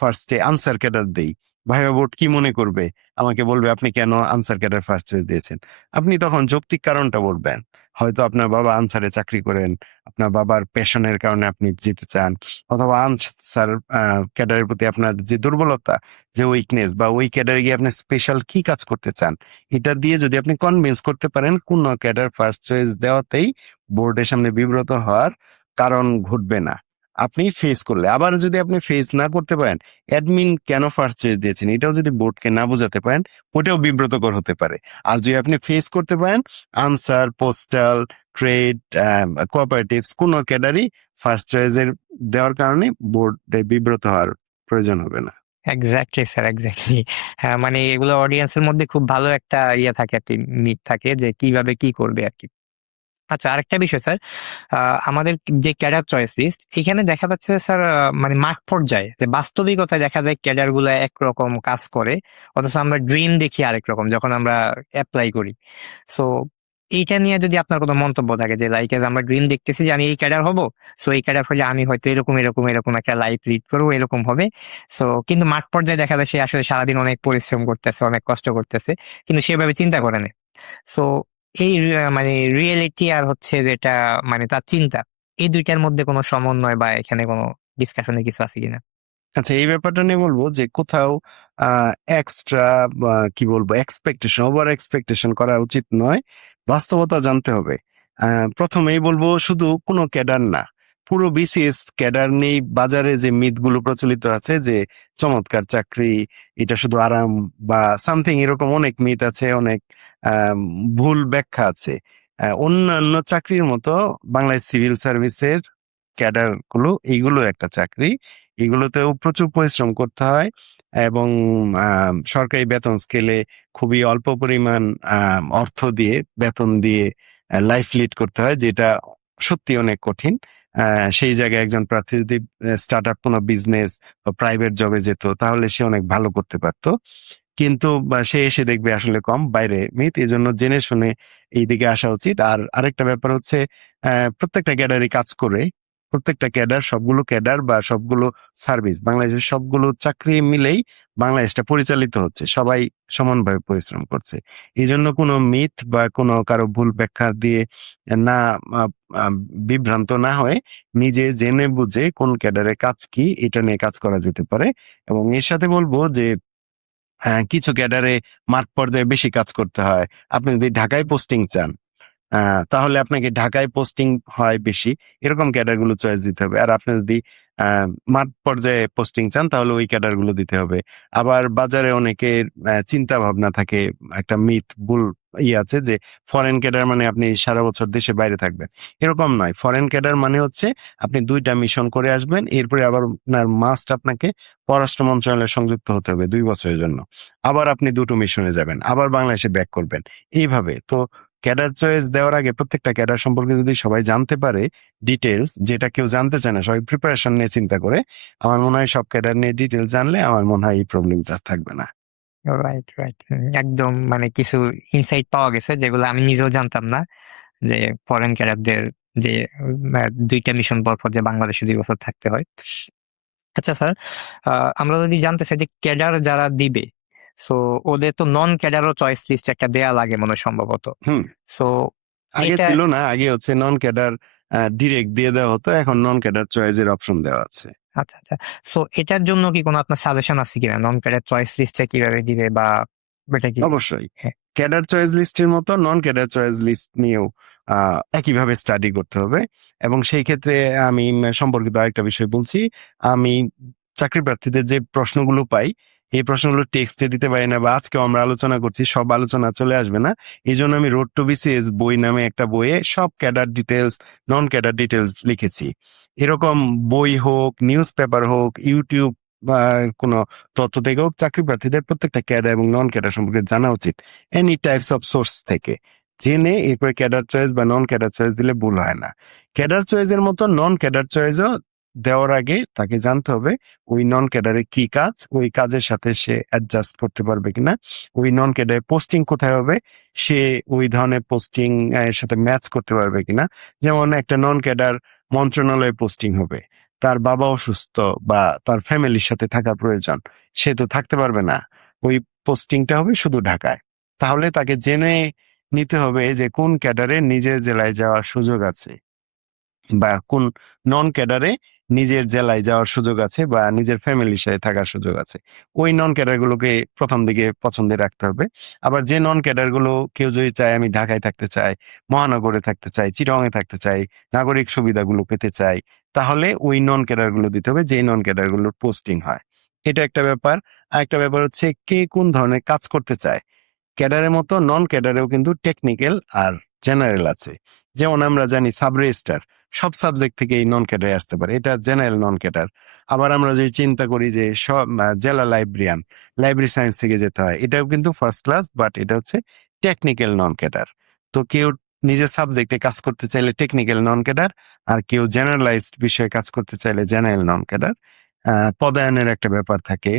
ফার্স্টে আনসার ক্যাডার দেই, ভাইবা বোর্ড কি মনে করবে, আমাকে বলবে আপনি কেন আনসার ক্যাডার ফার্স্ট চয়েস দিয়েছেন। আপনি তখন যৌক্তিক কারণটা বলবেন, হয়তো আপনার বাবা আনসারে চাকরি করেন, আপনার বাবার প্যাশনের কারণে আপনি যেতে চান, অথবা আনসার ক্যাডারের প্রতি আপনার যে দুর্বলতা, যে উইকনেস, বা ওই ক্যাডারে গিয়ে আপনি স্পেশাল কি কাজ করতে চান, এটা দিয়ে যদি আপনি কনভিন্স করতে পারেন, কোন ক্যাডার ফার্স্ট চয়েস দেওয়াতেই বোর্ডের সামনে বিব্রত হওয়ার কারণ ঘটবে না। আপনি ফেস করলে, আবার যদি আপনি ফেস না করতে পারেন, অ্যাডমিন কেন ফার্স্ট চয়েস দিয়েছেন এটাও যদি বোর্ডকে না বোঝাতে পারেন, ওটাও বিব্রতকর হতে পারে। আর যদি আপনি ফেস করতে পারেন, আনসার, পোস্টাল, ট্রেড, কোঅপারেটিভস, কোন ক্যাডারই ফার্স্ট চয়েসের দেওয়ার কারণে বোর্ডে বিব্রত হওয়ার প্রয়োজন হবে না। Exactly sir, exactly. হ্যাঁ, মানে এগুলো অডিয়েন্সের মধ্যে খুব ভালো একটা ইয়ে থাকে আর কি, মিথ থাকে যে কিভাবে কি করবে আর কি। আচ্ছা, আরেকটা বিষয় স্যার, আমাদের যে ক্যাডার চয়েস লিস্ট, এখানে দেখা যাচ্ছে স্যার মানে মাঠ পর্যায়ে যে বাস্তবিকতায় দেখা যায় ক্যাডার গুলা একরকম কাজ করে, অথচ আমরা ড্রিম দেখি আরেক রকম যখন আমরা অ্যাপ্লাই করি। সো এইটা নিয়ে যদি আপনার কোনো মন্তব্য থাকে যে লাইক আমরা ড্রিম দেখতেছি যে আমি এই ক্যাডার হব, সো এই ক্যাডার হলে আমি হয়তো এরকম এরকম এরকম একটা লাইফ লিড করবো, এরকম হবে। সো কিন্তু মাঠ পর্যায়ে দেখা যায় সে আসলে সারাদিন অনেক পরিশ্রম করতেছে, অনেক কষ্ট করতেছে, কিন্তু সেভাবে চিন্তা করে না। সো এই মানে রিয়েলিটি আর হচ্ছে যেটা মানে তার চিন্তা, এই দুইটার মধ্যে কোনো সমন্বয় বা এখানে কোনো ডিসকাশনের কিছু আছে কিনা? আচ্ছা, এই ব্যাপারটা নিয়ে বলবো যে কোথাও এক্সট্রা বা কি বলবো এক্সপেকটেশন, ওভার এক্সপেকটেশন করা উচিত নয়। বাস্তবতা জানতে হবে। প্রথমেই বলবো শুধু কোনো ক্যাডার না, পুরো বিসিএস ক্যাডার নেই। বাজারে যে মিথ গুলো প্রচলিত আছে যে চমৎকার চাকরি, এটা শুধু আরাম বা সামথিং, এরকম অনেক মিথ আছে, অনেক আম, ভুল ব্যাখ্যা আছে। অন্যান্য চাকরির মতো বাংলাদেশ সিভিল সার্ভিসের ক্যাডার গুলো, এইগুলো একটা চাকরি, এগুলোতেও প্রচুর পরিশ্রম করতে হয় এবং সরকারি বেতন স্কেলে খুবই অল্প পরিমাণ অর্থ দিয়ে, বেতন দিয়ে লাইফ লিড করতে হয়, যেটা সত্যি অনেক কঠিন। সেই জায়গায় একজন প্রার্থী যদি স্টার্ট আপ কোনো বিজনেস বা প্রাইভেট জবে যেত তাহলে সে অনেক ভালো করতে পারতো, কিন্তু সে এসে দেখবে আসলে কম বাইরে মিথ। এই জন্য জেনে শুনে এই দিকে আসা উচিত। আর আরেকটা ব্যাপার হচ্ছে প্রত্যেকটা ক্যাডারই কাজ করে, প্রত্যেকটা ক্যাডার, সবগুলো ক্যাডার বা সবগুলো সার্ভিস, বাংলাদেশের সবগুলো চাকরি মিলেই বাংলাদেশটা পরিচালিত হচ্ছে। সবাই সমানভাবে পরিশ্রম করছে। এজন্য কোনো মিথ বা কোনো কারো ভুল ব্যাখ্যা দিয়ে না আ আ বিভ্রান্ত না হয়ে নিজে জেনে বুঝে কোন ক্যাডারের কাজ কি এটা নিয়ে কাজ করা যেতে পারে। এবং এর সাথে বলবো যে কিছু ক্যাডারে মাঠ পর্যায়ে বেশি কাজ করতে হয়। আপনি যদি ঢাকায় পোস্টিং চান, আ তাহলে আপনাকে ঢাকায় পোস্টিং হয় বেশি। এরকম ক্যাডার গুলো চয়েস দিতে হবে। আর আপনি যদি আ মাঠ পর্যায়ে পোস্টিং চান তাহলে ওই ক্যাডার গুলো দিতে হবে। আবার বাজারে অনেকের চিন্তা ভাবনা থাকে, একটা মিথ, ভুল আছে যে ফরেন ক্যাডার মানে আপনি সারা বছর দেশের বাইরে থাকবেন। এরকম নয়। ফরেন ক্যাডার মানে হচ্ছে আপনি ২ টা মিশন করে আসবেন। এরপরে আবার আপনাকে পররাষ্ট্র মন্ত্রণালয়ে সংযুক্ত হতে হবে ২ বছরের জন্য। আবার আপনি ২ টো মিশনে যাবেন। আবার বাংলাদেশে ব্যাক করবেন। এইভাবে। তো ক্যাডার চয়েস দেওয়ার আগে প্রত্যেকটা ক্যাডার সম্পর্কে যদি সবাই জানতে পারে ডিটেইলস, যেটা কেউ জানতে চায় না, সবাই প্রিপারেশন নিয়ে চিন্তা করে, আমার মনে হয় সব ক্যাডার নিয়ে ডিটেইলস জানলে আমার মনে হয় এই প্রবলেমটা আর থাকবে না। Right, right. একদম মানে কিছু ইনসাইট পাওয়া গেছে যেগুলো আমি নিজেও জানতাম না। যে ফরেন ক্যাডারদের যে ২ টা মিশন পরপর যে বাংলাদেশে ২ বছর থাকতে হয়। আচ্ছা স্যার, আ আমরা যদি জানতে চাই যে ক্যাডার যারা দিবে, সো ওদের তো নন ক্যাডারও চয়েস লিস্ট একটা দেয়া লাগে মনে হয় সম্ভবত। হুম। সো আগে এটা ছিল না। আগে হচ্ছে নন ক্যাডার ডিরেক্ট দিয়ে দেওয়া হতো। এখন নন ক্যাডার চয়েস এর অপশন দেওয়া আছে। আচ্ছা, আচ্ছা। সো এটার জন্য কি কোনো আপনার সাজেশন আছে কিনা? নন ক্যাডার চয়েস লিস্টটা কিভাবে দিবে বা এটা কি? অবশ্যই। হ্যাঁ, ক্যাডার চয়েস লিস্টের মতো নন ক্যাডার চয়েস লিস্ট নিয়েও আ একইভাবে স্টাডি করতে হবে। এবং সেই ক্ষেত্রে আমি সম্পর্কিত আরেকটা বিষয় বলছি। আমি চাকরি প্রার্থীদের যে প্রশ্নগুলো পাই, এই প্রশ্নগুলো টেক্সটে দিতে পারি না বা আজকেও আমরা আলোচনা করছি, সব আলোচনা চলে আসবে না। এজন্য আমি রোড টু বিসিএস বই নামে একটা বইয়ে সব cadre details, non cadre details লিখেছি। এরকম বই হোক, নিউজ পেপার হোক, YouTube বা কোনো তথ্য থেকে হোক, চাকরি প্রার্থীদের প্রত্যেকটা ক্যাডার এবং নন ক্যাডার সম্পর্কে জানা উচিত। এনি টাইপস অফ সোর্স থেকে। জেনে এরপরে ক্যাডার চয়েস বা নন ক্যাডার চয়েস দিলে ভুল হয় না। ক্যাডার চয়েস এর মতো নন ক্যাডার চয়েসও দেওয়ার আগে তাকে জানতে হবে ওই নন ক্যাডারের কি কাজ, ওই কাজের সাথে সে অ্যাডজাস্ট করতে পারবে কিনা, ওই নন ক্যাডারের পোস্টিং কোথায় হবে, সে ওই ধরনের পোস্টিং এর সাথে ম্যাচ করতে পারবে কিনা। যেমন একটা নন ক্যাডার মন্ত্রণালয়ে পোস্টিং হবে, তার বাবা অসুস্থ বা তার ফ্যামিলির সাথে থাকা প্রয়োজন, সে তো থাকতে পারবে না। ওই পোস্টিংটা হবে শুধু ঢাকায়। তাহলে তাকে জেনে নিতে হবে যে কোন ক্যাডারে নিজের জেলায় যাওয়ার সুযোগ আছে বা কোন নন ক্যাডারে নিজের জেলায় যাওয়ার সুযোগ আছে বা নিজের ফ্যামিলির সাথে থাকার সুযোগ আছে। ওই নন ক্যাডার গুলোকে প্রথম দিকে পছন্দে রাখতে হবে। আবার যে নন ক্যাডার গুলো কেউ যদি চায় আমি ঢাকায় থাকতে চাই, মহানগরে থাকতে চাই, চিটাগং এ থাকতে চাই, নাগরিক সুবিধাগুলো পেতে চাই, তাহলে ওই নন ক্যাডার গুলো দিতে হবে যেই নন ক্যাডার গুলোর পোস্টিং হয়। এটা একটা ব্যাপার। আরেকটা ব্যাপার হচ্ছে কে কোন ধরনের কাজ করতে চায়। ক্যাডারের মতো নন ক্যাডারেও কিন্তু টেকনিক্যাল আর জেনারেল আছে। যেমন আমরা জানি সাব রেজিস্ট্রার সব সাবজেক্ট থেকে এই নন ক্যাডারে আসতে পারে। এটা জেনারেল নন ক্যাডার। আবার আমরা যদি চিন্তা করি যে সব জেলা লাইব্রেরিয়ান, লাইব্রেরি সায়েন্স থেকে যেতে হয়। এটাও কিন্তু ফার্স্ট ক্লাস, বাট এটা হচ্ছে টেকনিক্যাল নন ক্যাডার। তো কেউ নিজের সাবজেক্টে কাজ করতে চাইলে টেকনিক্যাল নন ক্যাডার, আর কেউ জেনারেলাইজড বিষয়ে কাজ করতে চাইলে জেনারেল নন ক্যাডার। পদায়নের একটা ব্যাপার থাকে।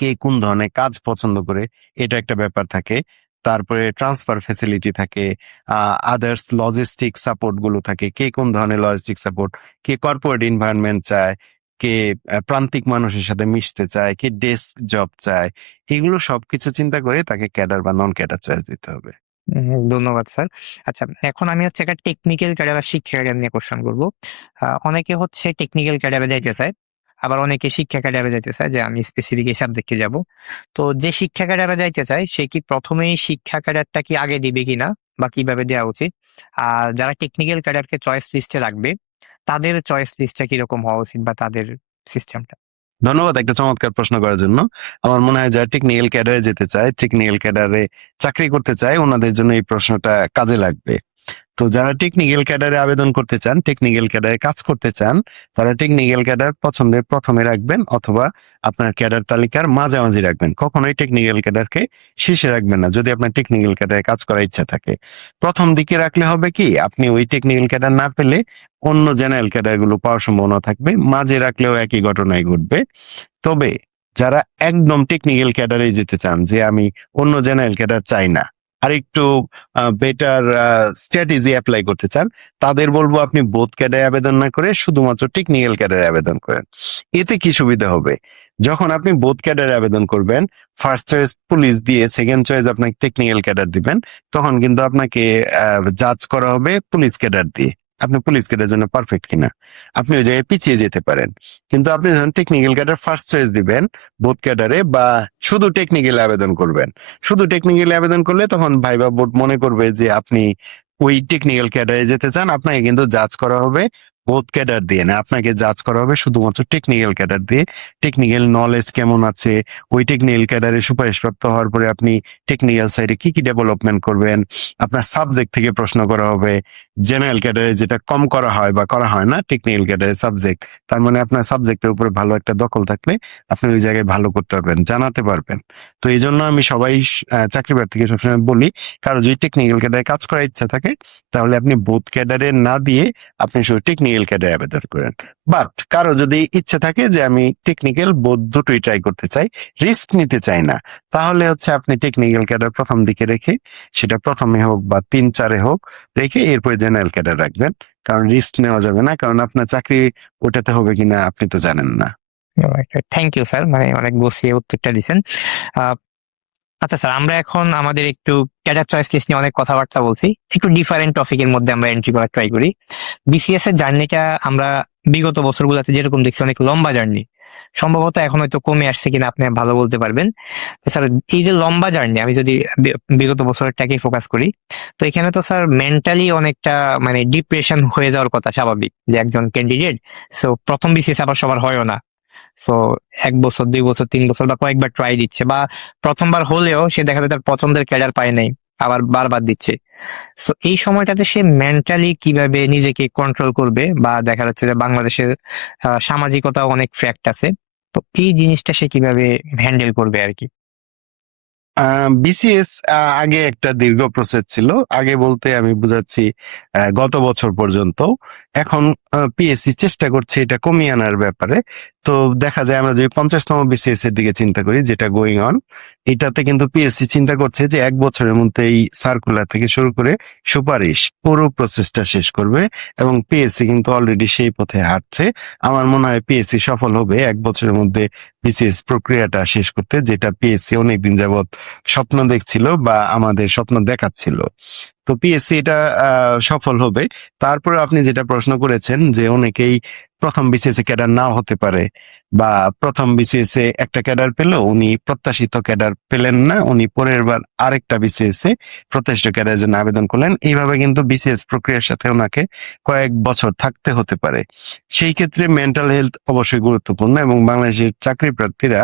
কে কোন ধরনের কাজ পছন্দ করে এটা একটা ব্যাপার থাকে। তারপরে ট্রান্সফার ফ্যাসিলিটি থাকে, আদার্স লজিস্টিক সাপোর্ট গুলো থাকে। কে কোন ধরনের লজিস্টিক সাপোর্ট, কে কর্পোরেট এনভায়রনমেন্ট চায়, কে প্রান্তিক মানুষের সাথে মিশতে চায়, কে ডেস্ক জব চায়। এগুলো সবকিছু চিন্তা করে তাকে ক্যাডার বা নন ক্যাডার চয়েস দিতে হবে। ধন্যবাদ স্যার। আচ্ছা, এখন আমি হচ্ছে একটা টেকনিক্যাল ক্যাডার আর শিক্ষা ক্যাডার নিয়ে কোয়েশ্চেন করব। অনেকে হচ্ছে টেকনিক্যাল ক্যাডারে যাইতে চায়। আবার অনেকে শিক্ষা ক্যাডারে যাইতে চায় যে আমি স্পেসিফিক এই সাবজেক্টে যাব। তো যে শিক্ষা ক্যাডারে যাইতে চায় সে কি প্রথমেই শিক্ষা ক্যাডারটা কি আগে দিবে কিনা বা কিভাবে দেওয়া উচিত? আর যারা টেকনিক্যাল ক্যাডারকে চয়েস লিস্টে রাখবে তাদের চয়েস লিস্টটা কিরকম হওয়া উচিত বা তাদের সিস্টেমটা? ধন্যবাদ একটা চমৎকার প্রশ্ন করার জন্য। আমার মনে হয় যারা টেকনিক্যাল ক্যাডারে যেতে চায়, টেকনিক্যাল ক্যাডারে চাকরি করতে চায়, ওনাদের জন্য এই প্রশ্নটা কাজে লাগবে। তো যারা টেকনিক্যাল ক্যাডারে আবেদন করতে চান, টেকনিক্যাল ক্যাডারে কাজ করতে চান, তারা টেকনিক্যাল ক্যাডার পছন্দের প্রথমে রাখবেন অথবা আপনার ক্যাডার তালিকার মাঝামাঝি রাখবেন। কখনোই টেকনিক্যাল ক্যাডারকে শেষে রাখবেন না যদি আপনার টেকনিক্যাল ক্যাডারে কাজ করার ইচ্ছা থাকে। প্রথম দিকে রাখলে হবে কি আপনি ওই টেকনিক্যাল ক্যাডার না পেলে অন্য জেনারেল ক্যাডার গুলো পাওয়ার সম্ভাবনা থাকবে। মাঝে রাখলেও একই ঘটনাই ঘটবে। তবে যারা একদম টেকনিক্যাল ক্যাডারে যেতে চান যে আমি অন্য জেনারেল ক্যাডার চাই না, আরেকটু বেটার স্ট্র্যাটেজি অ্যাপ্লাই করতে চান, তাদের বলবো আপনি বোথ ক্যাডারে আবেদন না করে শুধুমাত্র টেকনিক্যাল ক্যাডারে আবেদন করেন। এতে কি সুবিধা হবে, যখন আপনি বোথ ক্যাডারে আবেদন করবেন, ফার্স্ট চয়েস পুলিশ দিয়ে সেকেন্ড চয়েস আপনাকে টেকনিক্যাল ক্যাডার দিবেন, তখন কিন্তু আপনাকে জাজ করা হবে পুলিশ ক্যাডার দিয়ে আপনি পুলিশ ক্যাডার জন্য পারফেক্ট কিনা, আপনি ওই জায়গায় পিছিয়ে যেতে পারেন। কিন্তু আপনি যখন টেকনিক্যাল ক্যাডার ফার্স্ট চয়েস দিবেন বোথ ক্যাডারে, বা শুধু টেকনিক্যাল আবেদন করবেন, শুধু টেকনিক্যাল আবেদন করলে তখন ভাইবা বোর্ড মনে করবে যে আপনি ওই টেকনিক্যাল ক্যাডারে যেতে চান, আপনাকে কিন্তু জাজ করা হবে বোথ ক্যাডার দিয়ে না, আপনাকে জাজ করা হবে শুধুমাত্র টেকনিক্যাল ক্যাডার দিয়ে। টেকনিক্যাল নলেজ কেমন আছে, ওই টেকনিক্যাল ক্যাডারে সুপারিশপ্রাপ্ত হওয়ার পরে আপনি টেকনিক্যাল সাইডে কি কি ডেভেলপমেন্ট করবেন, আপনার সাবজেক্ট থেকে প্রশ্ন করা হবে। জেনারেল ক্যাডারে যেটা কম করা হয় বা করা হয় না, টেকনিক্যাল ক্যাডারে সাবজেক্ট, তার মানে আপনার সাবজেক্টের উপরে ভালো একটা দখল থাকলে আপনি ওই জায়গায় ভালো করতে পারবেন, জানাতে পারবেন। তো এই জন্য আমি সবাই চাকরি প্রার্থীকে সবসময় বলি, কারো যদি টেকনিক্যাল ক্যাডারে কাজ করার ইচ্ছা থাকে তাহলে আপনি বোথ ক্যাডারে না দিয়ে আপনি শুধু টেকনিক্যাল ক্যাডারে আবেদন করেন। বাট কারো যদি ইচ্ছে থাকে যে আমি টেকনিক্যাল বোথ দুটোই ট্রাই করতে চাই, রিস্ক নিতে চাই না, তাহলে হচ্ছে আপনি টেকনিক্যাল ক্যাডার প্রথম দিকে রেখে, সেটা প্রথমে হোক বা 3-4-এ হোক রেখে এরপরে জেনারেল ক্যাডার রাখবেন, কারণ রিস্ক নেওয়া যাবে না, কারণ আপনার চাকরি ওটাতে হবে কিনা আপনি তো জানেন না। থ্যাংক ইউ স্যার, মানে অনেক গুছিয়ে উত্তরটা দিচ্ছেন। আচ্ছা স্যার, আমরা এখন আমাদের একটু ক্যাডার চয়েস লিস্ট নিয়ে অনেক কথাবার্তা বলছি, একটু ডিফারেন্ট টপিকের মধ্যে আমরা এন্ট্রি করার ট্রাই করি। বিসিএস এর জার্নিটা আমরা বিগত বছরগুলোতে যেরকম দেখছি অনেক লম্বা জার্নি, সম্ভবত এখন হয়তো কমে আসছে কিনা আপনি ভালো বলতে পারবেন। তো স্যার, এই যে লম্বা জার্নি, আমি যদি বিগত বছরটাকে ফোকাস করি, তো এখানে তো স্যার মেন্টালি অনেকটা মানে ডিপ্রেশন হয়ে যাওয়ার কথা, স্বাভাবিক যে একজন ক্যান্ডিডেট, সো প্রথম বিসিএস আবার সবার হয়ও না। সো 1 বছর 2 বছর 3 বছর বা কয়েকবার ট্রাই দিচ্ছে, বা প্রথমবার হলেও সে দেখা যায় তার পছন্দের ক্যাডার পায় নাই, আবার বারবার দিচ্ছে। সো এই সময়টাতে সে মেন্টালি কিভাবে নিজেকে কন্ট্রোল করবে, বা দেখা যাচ্ছে যে বাংলাদেশের সামাজিকতা অনেক ফ্যাক্ট আছে, তো এই জিনিসটা সে কিভাবে হ্যান্ডেল করবে আর কি। বিসিএস আগে একটা দীর্ঘ প্রসেস ছিল, আগে বলতে আমি বুঝাচ্ছি গত বছর পর্যন্ত। এখন পিএসসি চেষ্টা করছে এটা কমিয়ে আনার ব্যাপারে। তো দেখা যায় আমরা যদি 50তম বিসিএস এর দিকে চিন্তা করি, যেটা গোয়িং অন, এটাতে কিন্তু পিএসসি চিন্তা করছে যে 1 বছরের মধ্যে এই সার্কুলার থেকে শুরু করে সুপারিশ পুরো প্রসেসটা শেষ করবে, এবং পিএসসি কিন্তু অলরেডি সেই পথে হাঁটছে। আমার মনে হয় পিএসসি সফল হবে 1 বছরের মধ্যে বিসিএস প্রক্রিয়াটা শেষ করতে, যেটা পিএসসি অনেকদিন যাবত স্বপ্ন দেখছিল বা আমাদের স্বপ্ন দেখাচ্ছিল। তো পিএসসি এটা সফল হবে। তারপরে আপনি যেটা প্রশ্ন করেছেন যে অনেকেই প্রথম বিসিএস এ ক্যাডার নাও হতে পারে, বা প্রথম বিসিএস এ একটা ক্যাডার পেল, উনি প্রত্যাশিত ক্যাডার পেলেন না, উনি পরের বার আরেকটা বিসিএস এ প্রত্যাশিত ক্যাডারের জন্য আবেদন করলেন, এইভাবে কিন্তু বিসিএস প্রক্রিয়ার সাথে ওনাকে কয়েক বছর থাকতে হতে পারে। সেই ক্ষেত্রে মেন্টাল হেলথ অবশ্যই গুরুত্বপূর্ণ, এবং বাংলাদেশের চাকরি প্রার্থীরা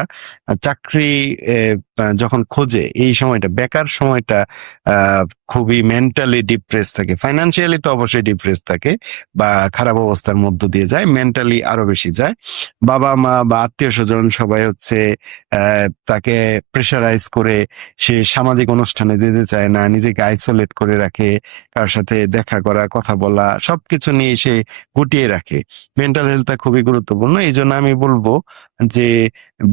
চাকরি যখন খোঁজে এই সময়টা, বেকার সময়টা খুবই মেন্টালি ডিপ্রেস থাকে, ফাইন্যান্সিয়ালি তো অবশ্যই ডিপ্রেস থাকে বা খারাপ অবস্থার মধ্য দিয়ে যায়, মেন্টালি আরো বেশি যায়। বাবা মা বা আত্মীয় স্বজন সবাই হচ্ছে তাকে প্রেশারাইজ করে, সে সামাজিক অনুষ্ঠানে যেতে চায় না, নিজেকে আইসোলেট করে রাখে, কারোর সাথে দেখা করা, কথা বলা, সবকিছু নিয়ে সে গুটিয়ে রাখে। মেন্টাল হেলথটা খুবই গুরুত্বপূর্ণ। এই জন্য আমি বলবো যে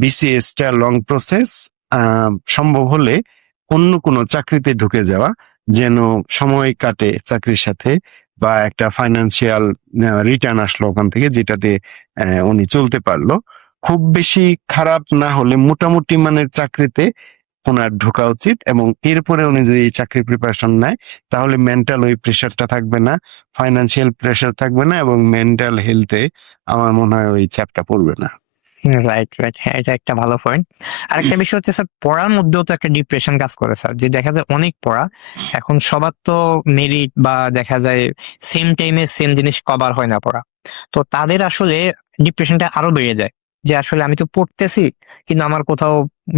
বিসিএস টা লং প্রসেস, সম্ভব হলে অন্য কোনো চাকরিতে ঢুকে যাওয়া, যেন সময় কাটে চাকরির সাথে, বা একটা ফাইন্যান্সিয়াল রিটার্ন আসলো ওখান থেকে, যেটাতে উনি চলতে পারলো। খুব বেশি খারাপ না হলে মোটামুটি মানের চাকরিতে ওনার ঢোকা উচিত, এবং এরপরে উনি যদি এই চাকরি প্রিপারেশন নেয় তাহলে মেন্টাল ওই প্রেশারটা থাকবে না, ফাইন্যান্সিয়াল প্রেশার থাকবে না, এবং মেন্টাল হেলথে আমার মনে হয় ওই চাপটা পড়বে না। রাইট রাইট, হ্যাঁ, এটা একটা ভালো পয়েন্ট। আরেকটা বিষয় হচ্ছে স্যার, পড়ার মধ্যেও তো একটা ডিপ্রেশন কাজ করে স্যার, যে দেখা যায় অনেক পড়া, এখন সবার তো মেরিট বা দেখা যায় সেম টাইমে সেম জিনিস কভার হয় না পড়া, তো তাদের আসলে ডিপ্রেশনটা আরো বেড়ে যায়, যে আসলে আমি তো পড়তেছি কিন্তু আমার কোথাও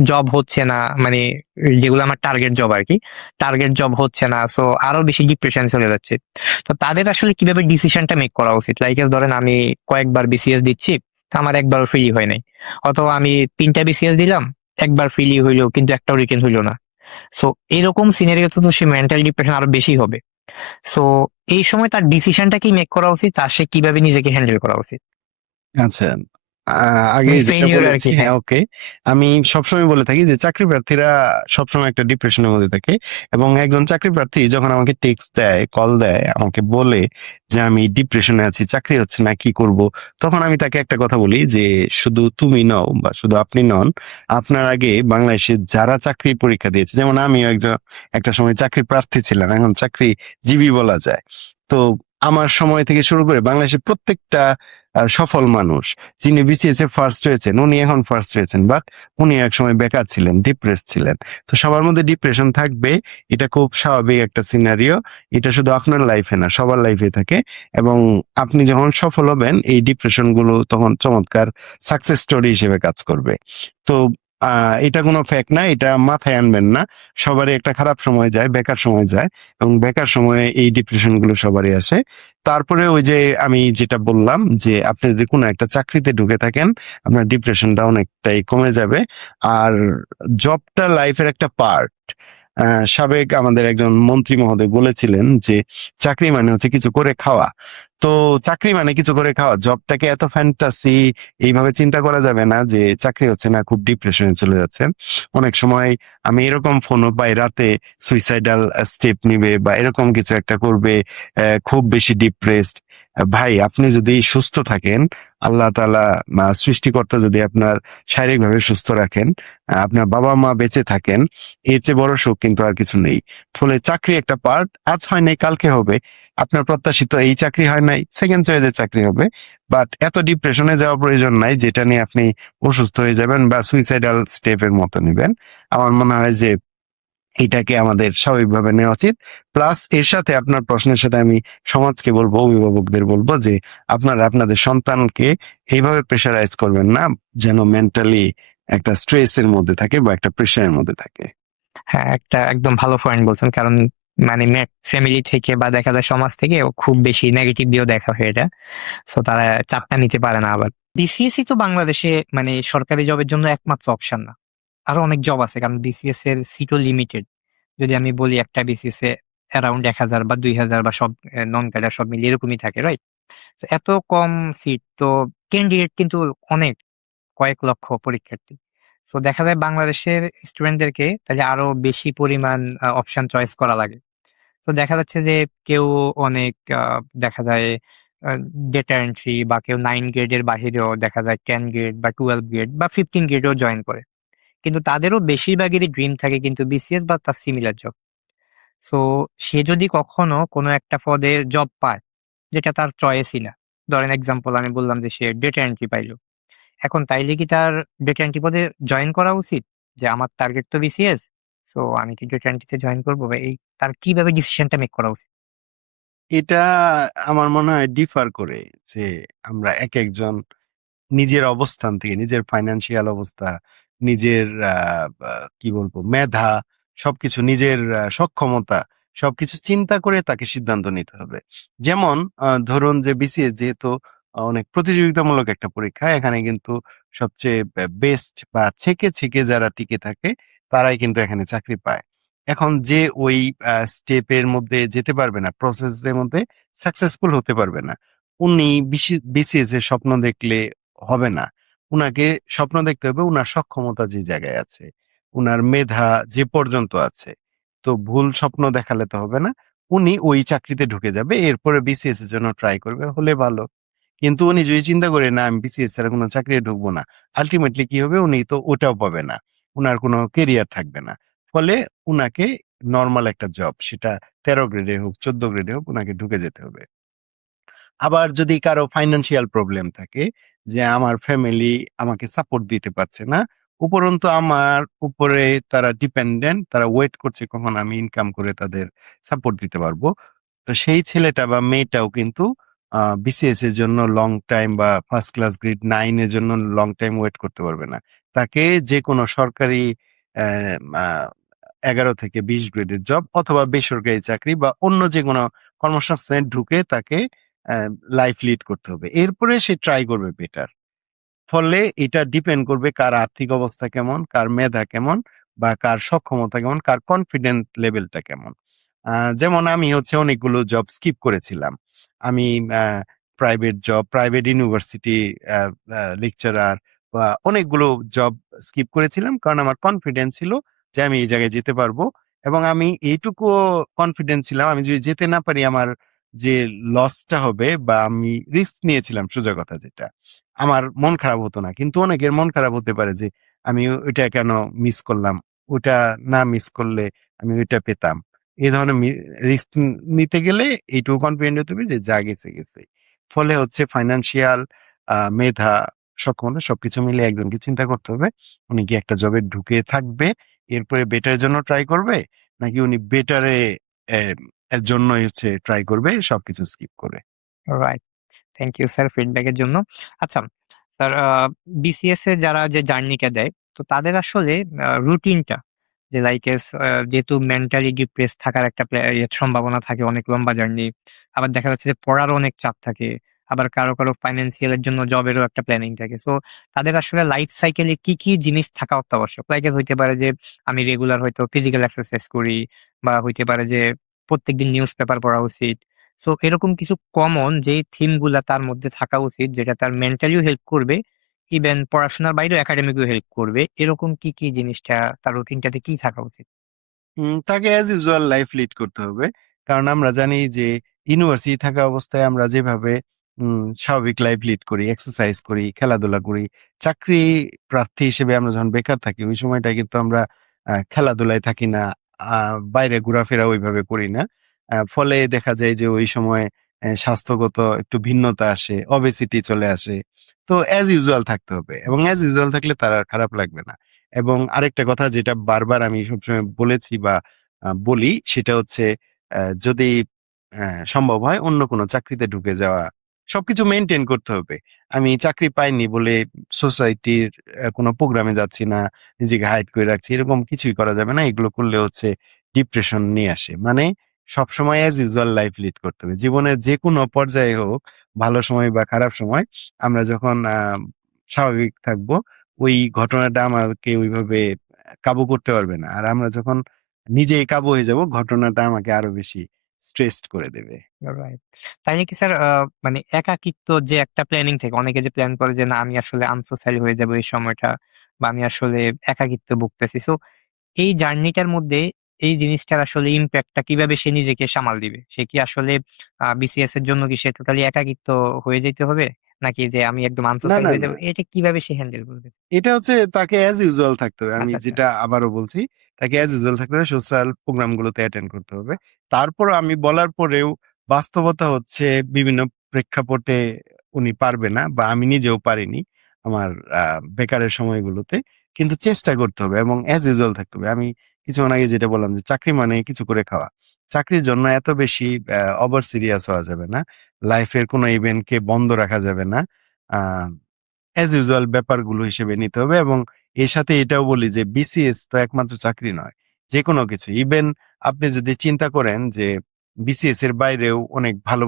জব হচ্ছে না, মানে যেগুলো আমার টার্গেট জব আর কি, টার্গেট জব হচ্ছে না, সো আরো বেশি ডিপ্রেশন চলে যাচ্ছে। তো তাদের আসলে কিভাবে ডিসিশনটা মেক করা উচিত? লাইক ধরেন আমি কয়েকবার বিসিএস দিচ্ছি, আমার একবারও ফেলি হয় নাই, অথবা আমি 3টা বিসিএস দিলাম, একবার ফেলি হইলো কিন্তু একটাও রিটেন হইলো না। সো এরকম সিনারিওতে তো সে মেন্টাল ডিপ্রেশন আরো বেশি হবে। সো এই সময় তার ডিসিশনটা কি মেক করা উচিত, আর সে কিভাবে নিজেকে হ্যান্ডেল করা উচিত? আচ্ছা, আগে মানে যেটা ফেইলিউর আর বলেছি, কি, হ্যাঁ, হ্যাঁ। ওকে। আমি সবসময় বলে থাকি যে চাকরি প্রার্থীরা সবসময় একটা ডিপ্রেশনের মধ্যে থাকে, এবং একজন চাকরি প্রার্থী যখন আমাকে টেক্সট দেয়, কল দেয়, আমাকে বলে যে আমি ডিপ্রেশনে আছি, চাকরি হচ্ছে না, কি করব, তখন আমি তাকে একটা কথা বলি যে শুধু তুমি নও বা শুধু আপনি নন, আপনার আগে বাংলাদেশে যারা চাকরি পরীক্ষা দিয়েছে, যেমন আমিও একজন একটা সময় চাকরি প্রার্থী ছিলাম, এখন চাকরিজীবী বলা যায়। তো আমার সময় থেকে শুরু করে বাংলাদেশের প্রত্যেকটা সফল মানুষ যিনি বিসিএস এ ফার্স্ট হয়েছেন, উনি এখন ফার্স্ট হয়েছেন, বাট উনি একসময় বেকার ছিলেন, ডিপ্রেস ছিলেন। তো সবার মধ্যে ডিপ্রেশন থাকবে, এটা খুব স্বাভাবিক একটা সিনারিও। এটা শুধু আপনার লাইফে না, সবার লাইফে থাকে। এবং আপনি যখন সফল হবেন, এই ডিপ্রেশন গুলো তখন চমৎকার সাকসেস স্টোরি হিসেবে কাজ করবে। তো এটা কোনো ফ্যাক্ট না, এটা মাথায় আনবেন না। সবারই একটা খারাপ সময় যায়, বেকার সময় যায়, এবং বেকার সময়ে এই ডিপ্রেশন গুলো সবারই আসে। তারপরে ওই যে আমি যেটা বললাম যে আপনি যদি কোনো একটা চাকরিতে ঢুকে থাকেন, আপনার ডিপ্রেশনটা অনেকটাই কমে যাবে। আর জবটা লাইফের একটা পার্ট। সাবেক আমাদের একজন মন্ত্রী মহোদয় বলেছিলেন যে চাকরি মানে হচ্ছে কিছু করে খাওয়া। তো চাকরি মানে কিছু করে খাওয়া, জবটাকে এত ফ্যান্টাসি এইভাবে চিন্তা করা যাবে না যে চাকরি হচ্ছে না, খুব ডিপ্রেশনে চলে যাচ্ছেন। অনেক সময় আমি এরকম ফোনও পাই, রাতে সুইসাইডাল স্টেপ নিবে বা এরকম কিছু একটা করবে, খুব বেশি ডিপ্রেসড। ভাই, আপনি যদি সুস্থ থাকেন, আল্লাহ তাআলা সৃষ্টিকর্তা যদি আপনার শারীরিকভাবে সুস্থ রাখেন, আপনার বাবা মা বেঁচে থাকেন, এর চেয়ে বড় সুখ কিন্তু আর কিছু নেই। ফলে চাকরি একটা পার্ট, আজ হয় নাই কালকে হবে। আপনার প্রত্যাশিত এই চাকরি হয় নাই, সেকেন্ড চয়েসের চাকরি হবে। বাট এত ডিপ্রেশনে যাওয়ার প্রয়োজন নাই যেটা নিয়ে আপনি অসুস্থ হয়ে যাবেন বা সুইসাইডাল স্টেপের মতো নিবেন। আমার মনে হয় যে এটাকে আমাদের স্বাভাবিকভাবে নেওয়া উচিত। প্লাস এর সাথে আপনার প্রশ্নের সাথে আমি সমাজকে বলবো, অভিভাবকদের বলবো যে আপনারা আপনাদের সন্তানকে এইভাবে প্রেশারাইজ করবেন না, যেন মেন্টালি একটা স্ট্রেসের মধ্যে থাকে বা একটা প্রেশারের মধ্যে থাকে। হ্যাঁ, একটা একদম ভালো পয়েন্ট বলছেন, কারণ মানে ফ্যামিলি থেকে বা দেখা যায় সমাজ থেকে খুব বেশি নেগেটিভ দিয়েও দেখা হয় এটা। সো তারা চাপটা নিতে পারে না। আবার বিসিএসই তো বাংলাদেশে মানে সরকারি জবের জন্য একমাত্র অপশন না, আরো অনেক জব আছে, কারণ বিসিএস এর সিটও লিমিটেড। যদি আমি বলি একটা বিসিএস এ অ্যারাউন্ড 1,000 বা 2,000 বা সব নন ক্যাডার সব মিলিয়ে এরকমই থাকে, রাইট? এত কম সিট তো ক্যান্ডিডেট কিন্তু অনেক, কয়েক লক্ষ পরীক্ষার্থী। সো দেখা যায় বাংলাদেশের স্টুডেন্টদেরকে তাহলে আরো বেশি পরিমাণ অপশন চয়েস করা লাগে। তো দেখা যাচ্ছে যে কেউ অনেক দেখা যায় ডেটা এন্ট্রি, বা কেউ 9 গ্রেডের বাহিরেও দেখা যায় 10 গ্রেড বা 12 গ্রেড বা 15 গ্রেডেও জয়েন করে। কিন্তু তাদেরও বেশিরভাগেরই ড্রিম থাকে কিন্তু বিসিএস বা তার সিমিলার জব। সো সে যদি কখনো কোনো একটা পদে জব পায় যেটা তার চয়েসই না, ধরেন এক্সাম্পল আমি বললাম যে সে ডেটা এন্ট্রি পাইলো, এখন তাইলে কি তার ডেটা এন্ট্রি পদে জয়েন করা উচিত? যে আমার টার্গেট তো বিসিএস, সো আমি কি ডেটা এন্ট্রিতে জয়েন করবো, বা এই তার কিভাবে ডিসিশনটা মেক করা উচিত? এটা আমার মনে হয় ডিফার করে যে আমরা এক একজন নিজের অবস্থান থেকে, নিজের ফাইন্যান্সিয়াল অবস্থা, নিজের কি বলবো, মেধা, সবকিছু, নিজের সক্ষমতা, সবকিছু চিন্তা করে তাকে সিদ্ধান্ত নিতে হবে। যেমন ধরুন যে বিসিএস যেহেতু অনেক প্রতিযোগিতামূলক একটা পরীক্ষা, এখানে কিন্তু সবচেয়ে বেস্ট বা ছেকে ছেকে যারা টিকে থাকে তারাই কিন্তু এখানে চাকরি পায়। এখন যে ওই স্টেপের মধ্যে যেতে পারবে না, প্রসেসের মধ্যে সাকসেসফুল হতে পারবে না, উনি বিসিএস এর স্বপ্ন দেখলে হবে না। উনাকে স্বপ্ন দেখতে হবে উনার সক্ষমতা যে জায়গায় আছে, উনার মেধা যে পর্যন্ত আছে। তো ভুল স্বপ্ন দেখালে তো হবে না। উনি ওই চাকরিতে ঢুকে যাবে, এরপরে বিসিএস এর জন্য ট্রাই করবে, হলে ভালো। কিন্তু উনি যদি চিন্তা করে না আমি বিসিএস ছাড়া কোনো চাকরি ঢুকবো না, আলটিমেটলি কি হবে, উনি তো ওটাও পাবে না, উনার কোনো কেরিয়ার থাকবে না। ফলে উনাকে নর্মাল একটা জব, সেটা 13 গ্রেডে হোক 14 গ্রেডে হোক, উনাকে ঢুকে যেতে হবে। আবার যদি কারো ফাইন্যান্সিয়াল প্রবলেম থাকে, যে আমার ফ্যামিলি আমাকে সাপোর্ট দিতে পারছে না, উপরন্তু আমার উপরে তারা ডিপেন্ডেন্ট, তারা ওয়েট করছে কখন আমি ইনকাম করে তাদের সাপোর্ট দিতে পারবো, তো সেই ছেলেটা বা মেয়েটাও কিন্তু বিসিএস এর জন্য লং টাইম বা ফার্স্ট ক্লাস গ্রেড 9 এর জন্য লং টাইম ওয়েট করতে পারবে না। তাকে যে কোনো সরকারি আহ, আহ, 11 থেকে 20 গ্রেডের জব অথবা বেসরকারি চাকরি বা অন্য যে কোনো কর্মসংস্থানে ঢুকে তাকে লাইফ লিড করতে হবে, এরপরে সে ট্রাই করবে বেটার। ফলে এটা ডিপেন্ড করবে কার আর্থিক অবস্থা কেমন, কার মেধা কেমন, বা কার সক্ষমতা কেমন, কার কনফিডেন্স লেভেলটা কেমন। যেমন আমি হচ্ছে অনেকগুলো জব স্কিপ করেছিলাম। আমি private job, private university lecturer বা অনেকগুলো জব স্কিপ করেছিলাম, কারণ আমার কনফিডেন্স ছিল যে আমি এই জায়গায় যেতে পারবো। এবং আমি এইটুকুও কনফিডেন্ট ছিলাম, আমি যদি যেতে না পারি আমার যে লসটা হবে, বা আমি রিস্ক নিয়েছিলাম সোজা কথা যেটা, আমার মন খারাপ হতো না। কিন্তু অনেকের মন খারাপ হতে পারে যে আমি ওইটা কেন মিস করলাম, ওটা না মিস করলে আমি ওইটা পেতাম। এই ধরনের রিস্ক নিতে গেলে এইটুকু কনফিডেন্ট হতে হবে যে যা গেছে গেছে। ফলে হচ্ছে ফাইন্যান্সিয়াল মেধা, সক্ষমতা সবকিছু মিলে একজনকে চিন্তা করতে হবে উনি কি একটা জবে ঢুকে থাকবে, এরপরে বেটারের জন্য ট্রাই করবে, নাকি উনি বেটারে এর জন্যই হচ্ছে ট্রাই করবে সবকিছু স্কিপ করে। রাইট। থ্যাংক ইউ স্যার ফিডব্যাকের জন্য। আচ্ছা স্যার, বিসিএস এ যারা যে জার্নিটা দেয়, তো তাদের আসলে রুটিনটা যে লাইক যেহেতু মেন্টালি ডিপ্রেস থাকার একটা সম্ভাবনা থাকে, অনেক লম্বা জার্নি, আবার দেখা যাচ্ছে যে পড়ারও অনেক চাপ থাকে, আবার কারো কারো ফাইন্যান্সিয়াল এর জন্য জবেরও একটা প্ল্যানিং থাকে। সো তাদের আসলে লাইফ সাইকেলে কি কি জিনিস থাকা অত্যাবশ্যক? লাইক হইতে পারে যে আমি রেগুলার হয়তো ফিজিক্যাল এক্সারসাইজ করি, বা হইতে পারে যে প্রত্যেকদিন নিউজ পেপার পড়া উচিত। সো এরকম কিছু কমন যে থিম গুলা তার মধ্যে থাকা উচিত, যেটা তার মেন্টালিও হেল্প করবে, ইভেন পড়াশোনার বাইরেও একাডেমিকও হেল্প করবে, এরকম কি কি জিনিসটা তার রুটিনটাতে কি থাকা উচিত? তাকে অ্যাজ ইউজুয়াল লাইফ লিড করতে হবে। কারণ আমরা জানি যে ইউনিভার্সিটি থাকা অবস্থায় আমরা যেভাবে স্বাভাবিক লাইফ লিড করি, এক্সারসাইজ করি, খেলাধুলা করি, চাকরি প্রার্থী হিসেবে আমরা যখন বেকার থাকি ওই সময়টা কিন্তু আমরা খেলাধুলায় থাকি না, বাইরে ঘোরাফেরা ওইভাবে করি না। ফলে দেখা যায় যে ওই সময় স্বাস্থ্যগত একটু ভিন্নতা আসে, অবেসিটি চলে আসে। তো অ্যাজ ইউজুয়াল থাকতে হবে, এবং অ্যাজ ইউজুয়াল থাকলে তার আর খারাপ লাগবে না। এবং আরেকটা কথা যেটা বারবার আমি সবসময় বলেছি বা বলি, সেটা হচ্ছে যদি সম্ভব হয় অন্য কোনো চাকরিতে ঢুকে যাওয়া। সবকিছু মেইনটেইন করতে হবে। আমি চাকরি পাইনি বলে সোসাইটির কোনো প্রোগ্রামে যাচ্ছি না, নিজেকে হাইড করে রাখছি, এরকম কিছুই করা যাবে না। এগুলো করলে হচ্ছে ডিপ্রেশন নিয়ে আসে। মানে সবসময় অ্যাজ ইউজুয়াল লাইফ লিড করতে হবে। জীবনের যেকোনো পর্যায়ে হোক, ভালো সময় বা খারাপ সময়, আমরা যখন স্বাভাবিক থাকবো ওই ঘটনাটা আমাকে ওইভাবে কাবু করতে পারবে না। আর আমরা যখন নিজেই কাবু হয়ে যাব, ঘটনাটা আমাকে আরো বেশি স্ট্রেসড করে দেবে। রাইট। তাইলে কি স্যার, মানে একাকিত্ব যে একটা প্ল্যানিং থেকে অনেকে যে প্ল্যান করে যে না আমি আসলে আনসোশ্যাল হয়ে যাবো এই সময়টা, বা আমি আসলে একাকিত্ব ভুগতেছি, সো এই জার্নিটার মধ্যে এই জিনিসটার আসলে ইম্প্যাক্টটা কিভাবে সে নিজেকে সামাল দিবে? সে কি আসলে বিসিএস এর জন্য কি সে টোটালি একাকিত্ব হয়ে যেতে হবে, নাকি যে আমি একদম না, আনসোশ্যাল না, হয়ে না। যাবো? এটা কিভাবে সে হ্যান্ডেল করবে? এটা হচ্ছে তাকে অ্যাজ ইউজুয়াল থাকতে হবে। আমি আচ্ছা, আচ্ছা। যেটা আবারও বলছি, তাকে অ্যাজ ইউজুয়াল থাকতে হবে, সোশ্যাল প্রোগ্রাম গুলোতে অ্যাটেন্ড করতে হবে। তারপরও আমি বলার পরেও বাস্তবতা হচ্ছে বিভিন্ন প্রেক্ষাপটে উনি পারবে না, বা আমি নিজেও পারিনি আমার বেকারের সময়গুলোতে। কিন্তু চেষ্টা করতে হবে এবং অ্যাজ ইউজুয়াল থাকতে হবে। আমি কিছুক্ষণ আগে যেটা বললাম যে চাকরি মানে কিছু করে খাওয়া। চাকরির জন্য এত বেশি ওভার সিরিয়াস হওয়া যাবে না। লাইফের কোনো ইভেন্টকে বন্ধ রাখা যাবে না। আ অ্যাজ ইউজুয়াল ব্যাপারগুলো হিসেবে নিতে হবে। এবং এর সাথে এটাও বলি যে বিসিএস তো একমাত্র চাকরি নয়। যেকোনো কিছু। ইভেন আপনি যদি চিন্তা করেন যে বিসিএস এর বাইরেও অনেক ভালো,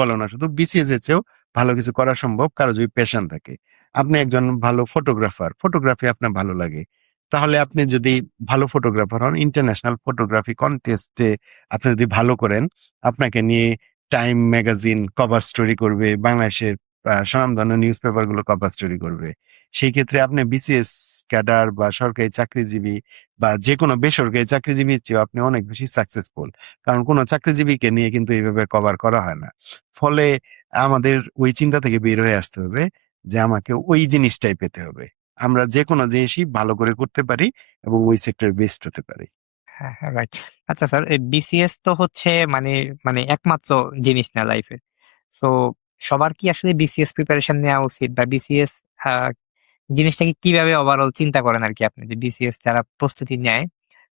ভালো না শুধু বিসিএস এর চেয়েও ভালো কিছু করা সম্ভব কারো যদি প্যাশন থাকে। আপনি একজন ভালো ফটোগ্রাফার, ফটোগ্রাফি আপনার ভালো লাগে। তাহলে আপনি যদি ভালো ফটোগ্রাফার হন, ইন্টারন্যাশনাল ফটোগ্রাফি কনটেস্টে আপনি যদি ভালো করেন, আপনাকে নিয়ে টাইম ম্যাগাজিন কভার স্টোরি করবে, বাংলাদেশের স্বনামধন্য নিউজ পেপার গুলো কভার স্টোরি করবে। সেই ক্ষেত্রে আপনি বিসিএস ক্যাডার বা সরকারি চাকরিজীবী বা যে কোনো বেসরকারি চাকরিজীবীর চেয়ে আপনি অনেক বেশি সাকসেসফুল। কারণ কোনো চাকরিজীবীকে নিয়ে কিন্তু এইভাবে কভার করা হয় না। ফলে আমাদের ওই চিন্তা থেকে বের হয়ে আসতে হবে যে আমাকে ওই জিনিসটাই পেতে হবে। আমরা যে কোনো জিনিসই ভালো করে করতে পারি এবং ওই সেক্টরে বেস্ট হতে পারি। হ্যাঁ, হ্যাঁ, রাইট। আচ্ছা স্যার, এই বিসিএস তো হচ্ছে মানে মানে একমাত্র জিনিস না লাইফে। সো সবার কি আসলে বিসিএস প্রিপারেশন নেওয়া উচিত, বা বিসিএস জিনিসটাকে কিভাবে ওভারঅল চিন্তা করেন আর কি আপনি, যে বিসিএস যারা প্রস্তুতি নেয়,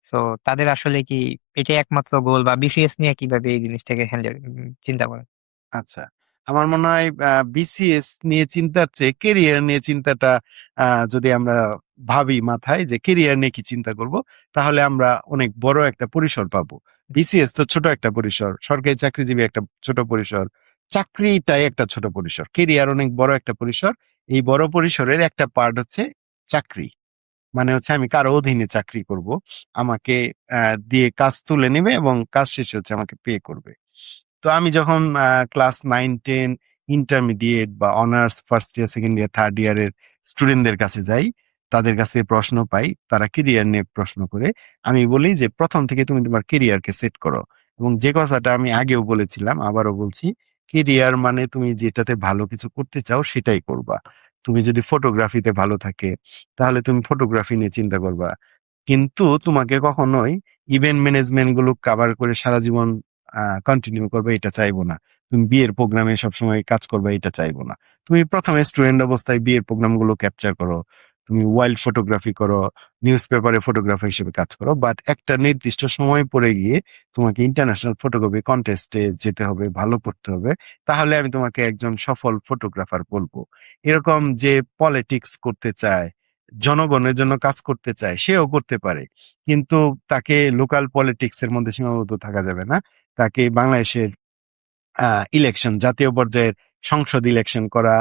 সো তাদের আসলে কি এটাই একমাত্র গোল, বা বিসিএস নিয়ে কিভাবে এই জিনিসটাকে হ্যান্ডেল চিন্তা করেন? আচ্ছা। আমার মনে হয় বিসিএস নিয়ে চিন্তার চেয়ে কেরিয়ার নিয়ে চিন্তাটা যদি আমরা ভাবি মাথায় যে কেরিয়ার নিয়ে কি চিন্তা করব, তাহলে আমরা অনেক বড় একটা পরিসর পাবো। বিসিএস তো ছোট একটা পরিসর, সরকারি চাকরিজীবী একটা ছোট পরিসর, চাকরিটাই একটা ছোট পরিসর, কেরিয়ার অনেক বড় একটা পরিসর। এই বড় পরিসরের একটা পার্ট হচ্ছে চাকরি। মানে হচ্ছে আমি কারো অধীনে চাকরি করব, আমাকে দিয়ে কাজ তুলে নেবে এবং কাজ শেষে হচ্ছে আমাকে পে করবে। তো আমি যখন ক্লাস 9-10 ইন্টারমিডিয়েট বা honours first year second year third ইয়ারের স্টুডেন্টদের কাছে যাই, তাদের কাছে প্রশ্ন পাই, তারা কেরিয়ার নিয়ে প্রশ্ন করে, আমি বলি যে প্রথম থেকে তুমি তোমার কেরিয়ারকে সেট করো। এবং যে কথাটা আমি আগেও বলেছিলাম, আবারও বলছি, কেরিয়ার মানে তুমি যেটাতে ভালো কিছু করতে চাও সেটাই করবা। তুমি যদি ফটোগ্রাফিতে ভালো থাকে, তাহলে তুমি ফটোগ্রাফি নিয়ে চিন্তা করবা। কিন্তু তোমাকে কখনোই ইভেন্ট ম্যানেজমেন্ট গুলো কভার করে সারা জীবন কন্টিনিউ করবে এটা চাইবো না। তুমি বিয়ের প্রোগ্রামে সবসময় কাজ করবে এটা চাইবো না। তুমি প্রথমে স্টুডেন্ট অবস্থায় বিয়ের প্রোগ্রাম গুলো ক্যাপচার করো, তুমি ওয়াইল্ড ফটোগ্রাফি করো, নিউজ পেপারে ফটোগ্রাফার হিসেবে কাজ করো, বাট একটা নির্দিষ্ট সময় পরে গিয়ে তোমাকে ইন্টারন্যাশনাল ফটোগ্রাফি কন্টেস্টে যেতে হবে, ভালো করতে হবে। তাহলে আমি তোমাকে একজন সফল ফটোগ্রাফার বলবো। এরকম যে পলিটিক্স করতে চায়, জনগণের জন্য কাজ করতে চায়, সেও করতে পারে, কিন্তু তাকে লোকাল পলিটিক্স এর মধ্যে সীমাবদ্ধ থাকা যাবে না। তাকে বাংলাদেশের ইলেকশন, জাতীয় পর্যায়ের সংসদ ইলেকশন করা,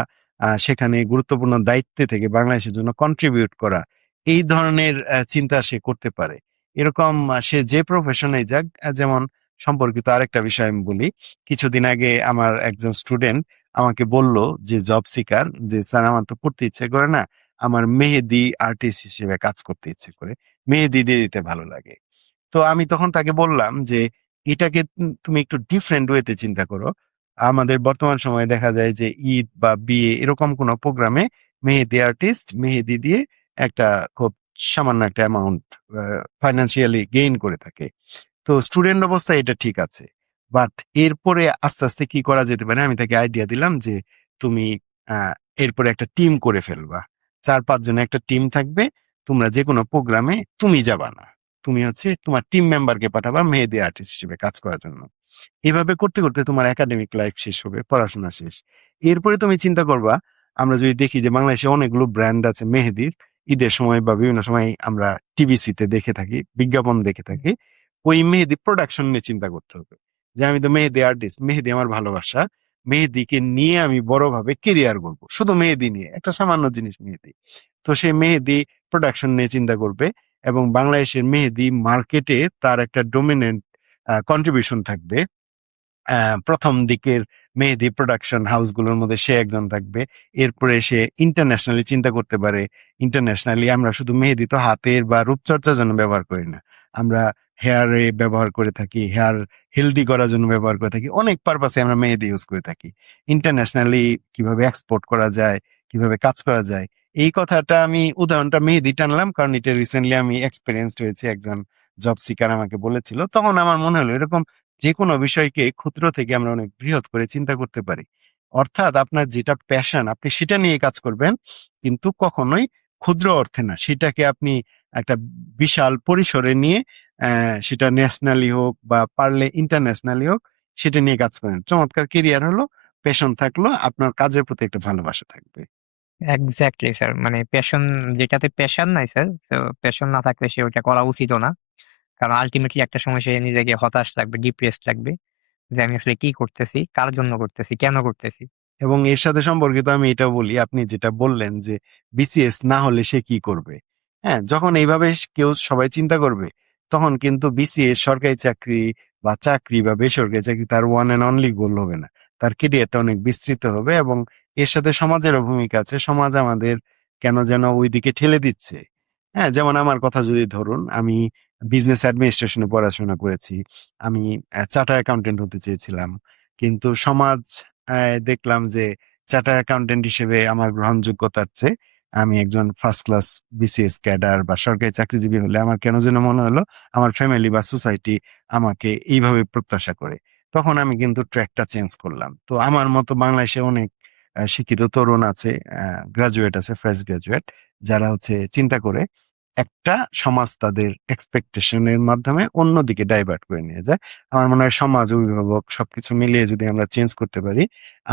সেখানে গুরুত্বপূর্ণ দায়িত্বে থেকে বাংলাদেশের জন্য কন্ট্রিবিউট করা, এই ধরনের চিন্তা সে করতে পারে। এরকম সে যে প্রফেশনে যাক, যেমন সম্পর্কিত আরেকটা বিষয় আমি বলি। কিছুদিন আগে আমার একজন স্টুডেন্ট আমাকে বলল, যে জব সিকার, যে স্যার আমার তো পড়তে ইচ্ছে করে না, আমার মেহেদি আর্টিস্ট হিসেবে কাজ করতে ইচ্ছে করে, মেহেদি দিয়ে দিতে ভালো লাগে। তো আমি তখন তাকে বললাম যে এটাকে তুমি একটু ডিফারেন্ট ওয়েতে চিন্তা করো। আমাদের বর্তমান সময়ে দেখা যায় যে ঈদ বা বিয়ে এরকম কোনো প্রোগ্রামে মেহেদি আর্টিস্ট মেহেদি দিয়ে একটা খুব সামান্য একটা অ্যামাউন্ট ফাইন্যান্সিয়ালি গেইন করে থাকে। তো স্টুডেন্ট অবস্থায় এটা ঠিক আছে, বাট এরপরে আস্তে আস্তে কি করা যেতে পারে, আমি তাকে আইডিয়া দিলাম যে তুমি আহ এরপরে একটা টিম করে ফেলবা। 4-5 জনের একটা টিম থাকবে, তোমরা যে কোনো প্রোগ্রামে তুমি যাবা না, তুমি হচ্ছে তোমার টিম মেম্বারকে পাঠাবা মেহেদি আর্টিস্ট হিসেবে কাজ করার জন্য। এভাবে করতে করতে তোমার একাডেমিক লাইফ শেষ হবে, পড়াশোনা শেষ। এরপরে তুমি চিন্তা করবা, আমরা যদি দেখি যে বাংলাদেশে অনেকগুলো ব্র্যান্ড আছে মেহেদির, ঈদের সময় বা বিভিন্ন সময় আমরা টিভিসিতে দেখে থাকি, বিজ্ঞাপন দেখে থাকি, ওই মেহেদি প্রোডাকশন নিয়ে চিন্তা করতে হবে। যে আমি তো মেহেদি আর্টিস্ট, মেহেদি আমার ভালোবাসা, মেহেদিকে নিয়ে আমি বড়ভাবে কেরিয়ার করবো, শুধু মেহেদি নিয়ে, একটা সামান্য জিনিস মেহেদি। তো সেই মেহেদি প্রোডাকশন নিয়ে চিন্তা করবে, এবং বাংলাদেশের মেহেদি মার্কেটে তার একটা ডোমিনেন্ট কন্ট্রিবিউশন থাকবে। প্রথম দিকের মেহেদি প্রোডাকশন হাউসগুলোর মধ্যে সে একজন থাকবে। এরপরে সে ইন্টারন্যাশনালি চিন্তা করতে পারে। ইন্টারন্যাশনালি আমরা শুধু মেহেদি তো হাতের বা রূপচর্চার জন্য ব্যবহার করি না, আমরা হেয়ারে ব্যবহার করে থাকি, হেয়ার হেলদি করার জন্য ব্যবহার করে থাকি, অনেক পারপাসে আমরা মেহেদি ইউজ করে থাকি। ইন্টারন্যাশনালি কিভাবে এক্সপোর্ট করা যায়, কিভাবে কাজ করা যায়, এই কথাটা আমি উদাহরণটা মেহেদি টানলাম কারণ এটা রিসেন্টলি আমি এক্সপিরিয়েন্সড হয়েছে, একজন জব সিকার আমাকে বলেছিল। তখন আমার মনে হলো এরকম যে কোনো বিষয়কে ক্ষুদ্র থেকে আমরা অনেক বৃহৎ করে চিন্তা করতে পারি। অর্থাৎ আপনার যেটা প্যাশন আপনি সেটা নিয়ে কাজ করবেন, কিন্তু কখনোই ক্ষুদ্র অর্থে না, সেটাকে আপনি একটা বিশাল পরিসরে নিয়ে সেটা ন্যাশনালি হোক বা পারলে ইন্টারন্যাশনালি হোক, সেটা নিয়ে কাজ করেন। চমৎকার কেরিয়ার হলো, প্যাশন থাকলো, আপনার কাজের প্রতি একটা ভালোবাসা থাকবে। এক্স্যাক্টলি স্যার, মানে প্যাশন, যেটাতে প্যাশন নাই স্যার, তো প্যাশন না থাকলে সে ওটা করা উচিত না। কারণ আলটিমেটলি একটা সময় সে নিজেকে হতাশ লাগবে, ডিপ্রেসড লাগবে, যে আমি আসলে কি করতেছি, কার জন্য করতেছি, কেন করতেছি। এবং এর সাথে সম্পর্কিত আমি এটাও বলি, আপনি যেটা বললেন যে বিসিএস না হলে সে কি করবে। হ্যাঁ, যখন এইভাবে কেউ সবাই চিন্তা করবে, তখন কিন্তু বিসিএস সরকারি চাকরি বা চাকরি বা বেসরকারি চাকরি তার ওয়ান অ্যান্ড অনলি গোল হবে না। তার কেরিয়ারটা অনেক বিস্তৃত হবে, এবং এর সাথে সমাজেরও ভূমিকা আছে। সমাজ আমাদের কেন যেন ওইদিকে ঠেলে দিচ্ছে। হ্যাঁ, যেমন আমার কথা যদি ধরুন, আমি বিজনেস অ্যাডমিনিস্ট্রেশনে পড়াশোনা করেছি, আমি চার্টার অ্যাকাউন্টেন্ট হতে চেয়েছিলাম, কিন্তু সমাজ দেখলাম যে চার্টার অ্যাকাউন্টেন্ট হিসেবে আমার গ্রহণযোগ্যতার চেয়ে আমি একজন ফার্স্ট ক্লাস বিসিএস ক্যাডার বা সরকারি চাকরিজীবী হলে আমার কেন যেন মনে হলো আমার ফ্যামিলি বা সোসাইটি আমাকে এইভাবে প্রত্যাশা করে। তখন আমি কিন্তু ট্র্যাকটা চেঞ্জ করলাম। তো আমার মতো বাংলাদেশে অনেক শিক্ষিত তরুণ আছে, গ্রাজুয়েট আছে, ফ্রেশ গ্রাজুয়েট, যারা হচ্ছে চিন্তা করে একটা সমাজ তাদের এক্সপেকটেশনের মাধ্যমে অন্যদিকে ডাইভার্ট করে নিয়ে যায়। আমার মনে হয় সমাজ, অভিভাবক সবকিছু মিলিয়ে যদি আমরা চেঞ্জ করতে পারি,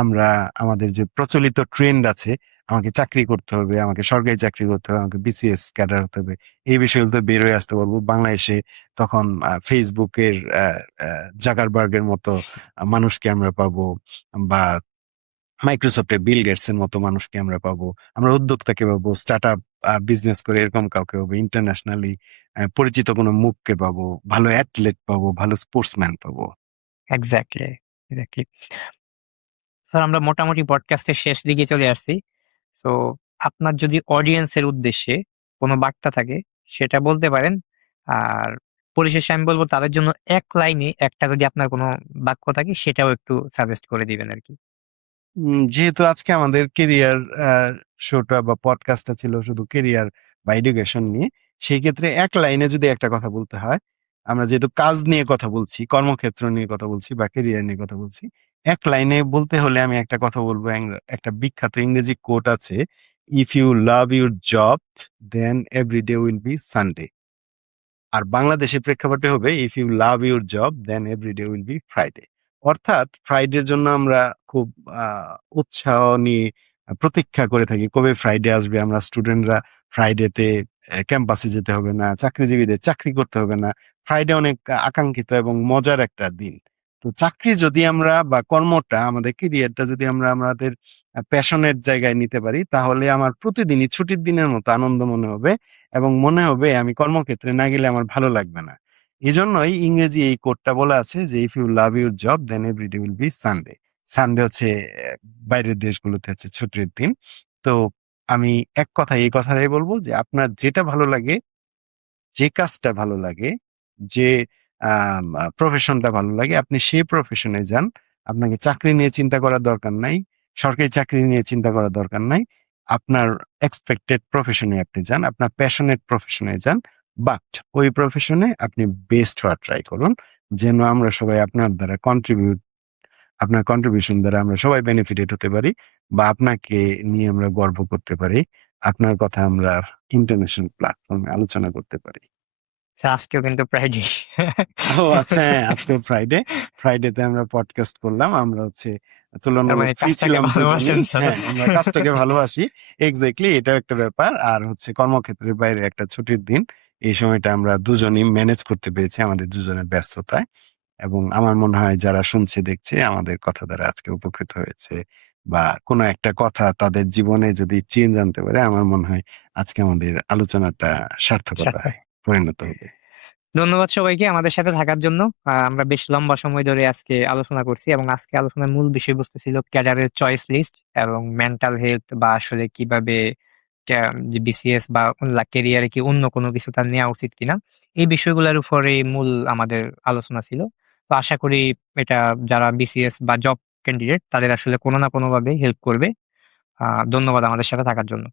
আমরা আমাদের যে প্রচলিত ট্রেন্ড আছে, আমাকে চাকরি করতে হবে, আমাকে সরকারি চাকরি করতে হবে, আমাকে বিসিএস ক্যাডার হতে হবে, এই বিষয়গুলো তো বের হয়ে আসতে পারবো। বাংলাদেশে তখন ফেসবুকের জাকারবার্গের মতো মানুষকে আমরা পাবো, বা মাইক্রোসফটের বিল গেটস এর মতো মানুষকে আমরা পাবো, আমরা উদ্যোক্তাকে পাবো, স্টার্ট আপ বিজনেস করে এরকম কাউকে পাবো, ইন্টারন্যাশনালি পরিচিত কোনো মুখকে পাবো, ভালো অ্যাথলেট পাবো, ভালো স্পোর্টসম্যান পাবো। Exactly, exactly. স্যার আমরা মোটামুটি পডকাস্টের শেষ দিকে চলে আসছি। সো আপনার যদি অডিয়েন্সের উদ্দেশ্যে কোনো বার্তা থাকে সেটা বলতে পারেন। আর পরিশেষে আমি বলবো তাদের জন্য এক লাইনে একটা যদি আপনার কোনো বাক্য থাকে সেটাও একটু সাজেস্ট করে দিবেন আরকি। যেহেতু আজকে আমাদের কেরিয়ার শোটা বা পডকাস্টটা ছিল শুধু কেরিয়ার বা এডুকেশন নিয়ে, সেই ক্ষেত্রে এক লাইনে যদি একটা কথা বলতে হয়, আমরা যেহেতু কাজ নিয়ে কথা বলছি, কর্মক্ষেত্র নিয়ে কথা বলছি বা কেরিয়ার নিয়ে কথা বলছি, এক লাইনে বলতে হলে আমি একটা কথা বলবো। একটা বিখ্যাত ইংরেজি কোট আছে, if you love your job then every day will be Sunday. আর বাংলাদেশের প্রেক্ষাপটে হবে, if you love your job then everyday will be Friday. অর্থাৎ ফ্রাইডের জন্য আমরা খুব উৎসাহ নিয়ে প্রতীক্ষা করে থাকি, কবে ফ্রাইডে আসবে। আমরা স্টুডেন্টরা ফ্রাইডেতে ক্যাম্পাসে যেতে হবে না, চাকরিজীবীদের চাকরি করতে হবে না। ফ্রাইডে অনেক আকাঙ্ক্ষিত এবং মজার একটা দিন। তো চাকরি যদি আমরা বা কর্মটা, আমাদের কেরিয়ারটা যদি আমরা আমাদের প্যাশনের জায়গায় নিতে পারি, তাহলে আমার প্রতিদিনই ছুটির দিনের মতো আনন্দ মনে হবে এবং মনে হবে আমি কর্মক্ষেত্রে না গেলে আমার ভালো লাগবে না। এজন্যই ইংরেজি এই কোটটা বলা আছে যে, if you love your job then everyday will be Sunday. Sunday হচ্ছে বাইরের দেশগুলোতে হচ্ছে ছুটির দিন। তো আমি এক কথায় এই কথাটাই বলবো যে, আপনার যেটা ভালো লাগে, যে কাজটা ভালো লাগে, যে প্রফেশনটা ভালো লাগে, আপনি সেই প্রফেশনে যান। আপনাকে চাকরি নিয়ে চিন্তা করার দরকার নাই, সরকারি চাকরি নিয়ে চিন্তা করার দরকার নাই। আপনার এক্সপেক্টেড প্রফেশনে আপনি যান, আপনার প্যাশনেট প্রফেশনে যান। বাট ওই প্রফেশনে আপনি বেস্ট হওয়ার ট্রাই করুন, যেন আমরা সবাই আপনার কন্ট্রিবিউশন দ্বারা আমরা সবাই বেনিফিটেড হতে পারি, বা আপনাকে নিয়ে আমরা গর্ব করতে পারি, আপনার কথা আমরা ইন্টারন্যাশনাল প্ল্যাটফর্মে আলোচনা করতে পারি। স্যার আজকেও কিন্তু ফ্রাইডে। ও আচ্ছা, হ্যাঁ, আজকে ফ্রাইডে। ফ্রাইডেতে আমরা পডকাস্ট করলাম। আমরা হচ্ছে তার তুলনামূলক মানে ফ্রি কাজটাকে ছিলাম দুজনই। ভালোবাসেন স্যার। হ্যাঁ, আমরা কাজটাকে ভালোবাসি। এক্সাক্টলি, এটাও একটা ব্যাপার। আর হচ্ছে কর্মক্ষেত্রের বাইরে একটা ছুটির দিন। এই সময়টা আমরা দুজনই ম্যানেজ করতে পেরেছি আমাদের দুজনের ব্যস্ততায়। এবং আমার মনে হয় যারা শুনছে দেখছে আমাদের কথা দ্বারা আজকে উপকৃত হয়েছে, বা কোনো একটা কথা তাদের জীবনে যদি চেঞ্জ আনতে পারে, আমার মনে হয় আজকে আমাদের আলোচনাটা সার্থকতায় সার্থক। পরিণত হবে। ধন্যবাদ সবাইকে আমাদের সাথে থাকার জন্য। আমরা বেশ লম্বা সময় ধরে আজকে আলোচনা করছি এবং আজকে আলোচনার মূল বিষয়বস্তু ছিল ক্যাডারের চয়েস লিস্ট এবং মেন্টাল হেলথ বা আসলে কিভাবে যে বিসিএস বা ক্যারিয়ারে কি অন্য কোনো কিছু তার নেওয়া উচিত কিনা, এই বিষয়গুলোর উপরে মূল আমাদের আলোচনা ছিল। তো আশা করি এটা যারা বিসিএস বা জব ক্যান্ডিডেট তাদের আসলে কোনো না কোনো ভাবে হেল্প করবে। ধন্যবাদ আমাদের সাথে থাকার জন্য।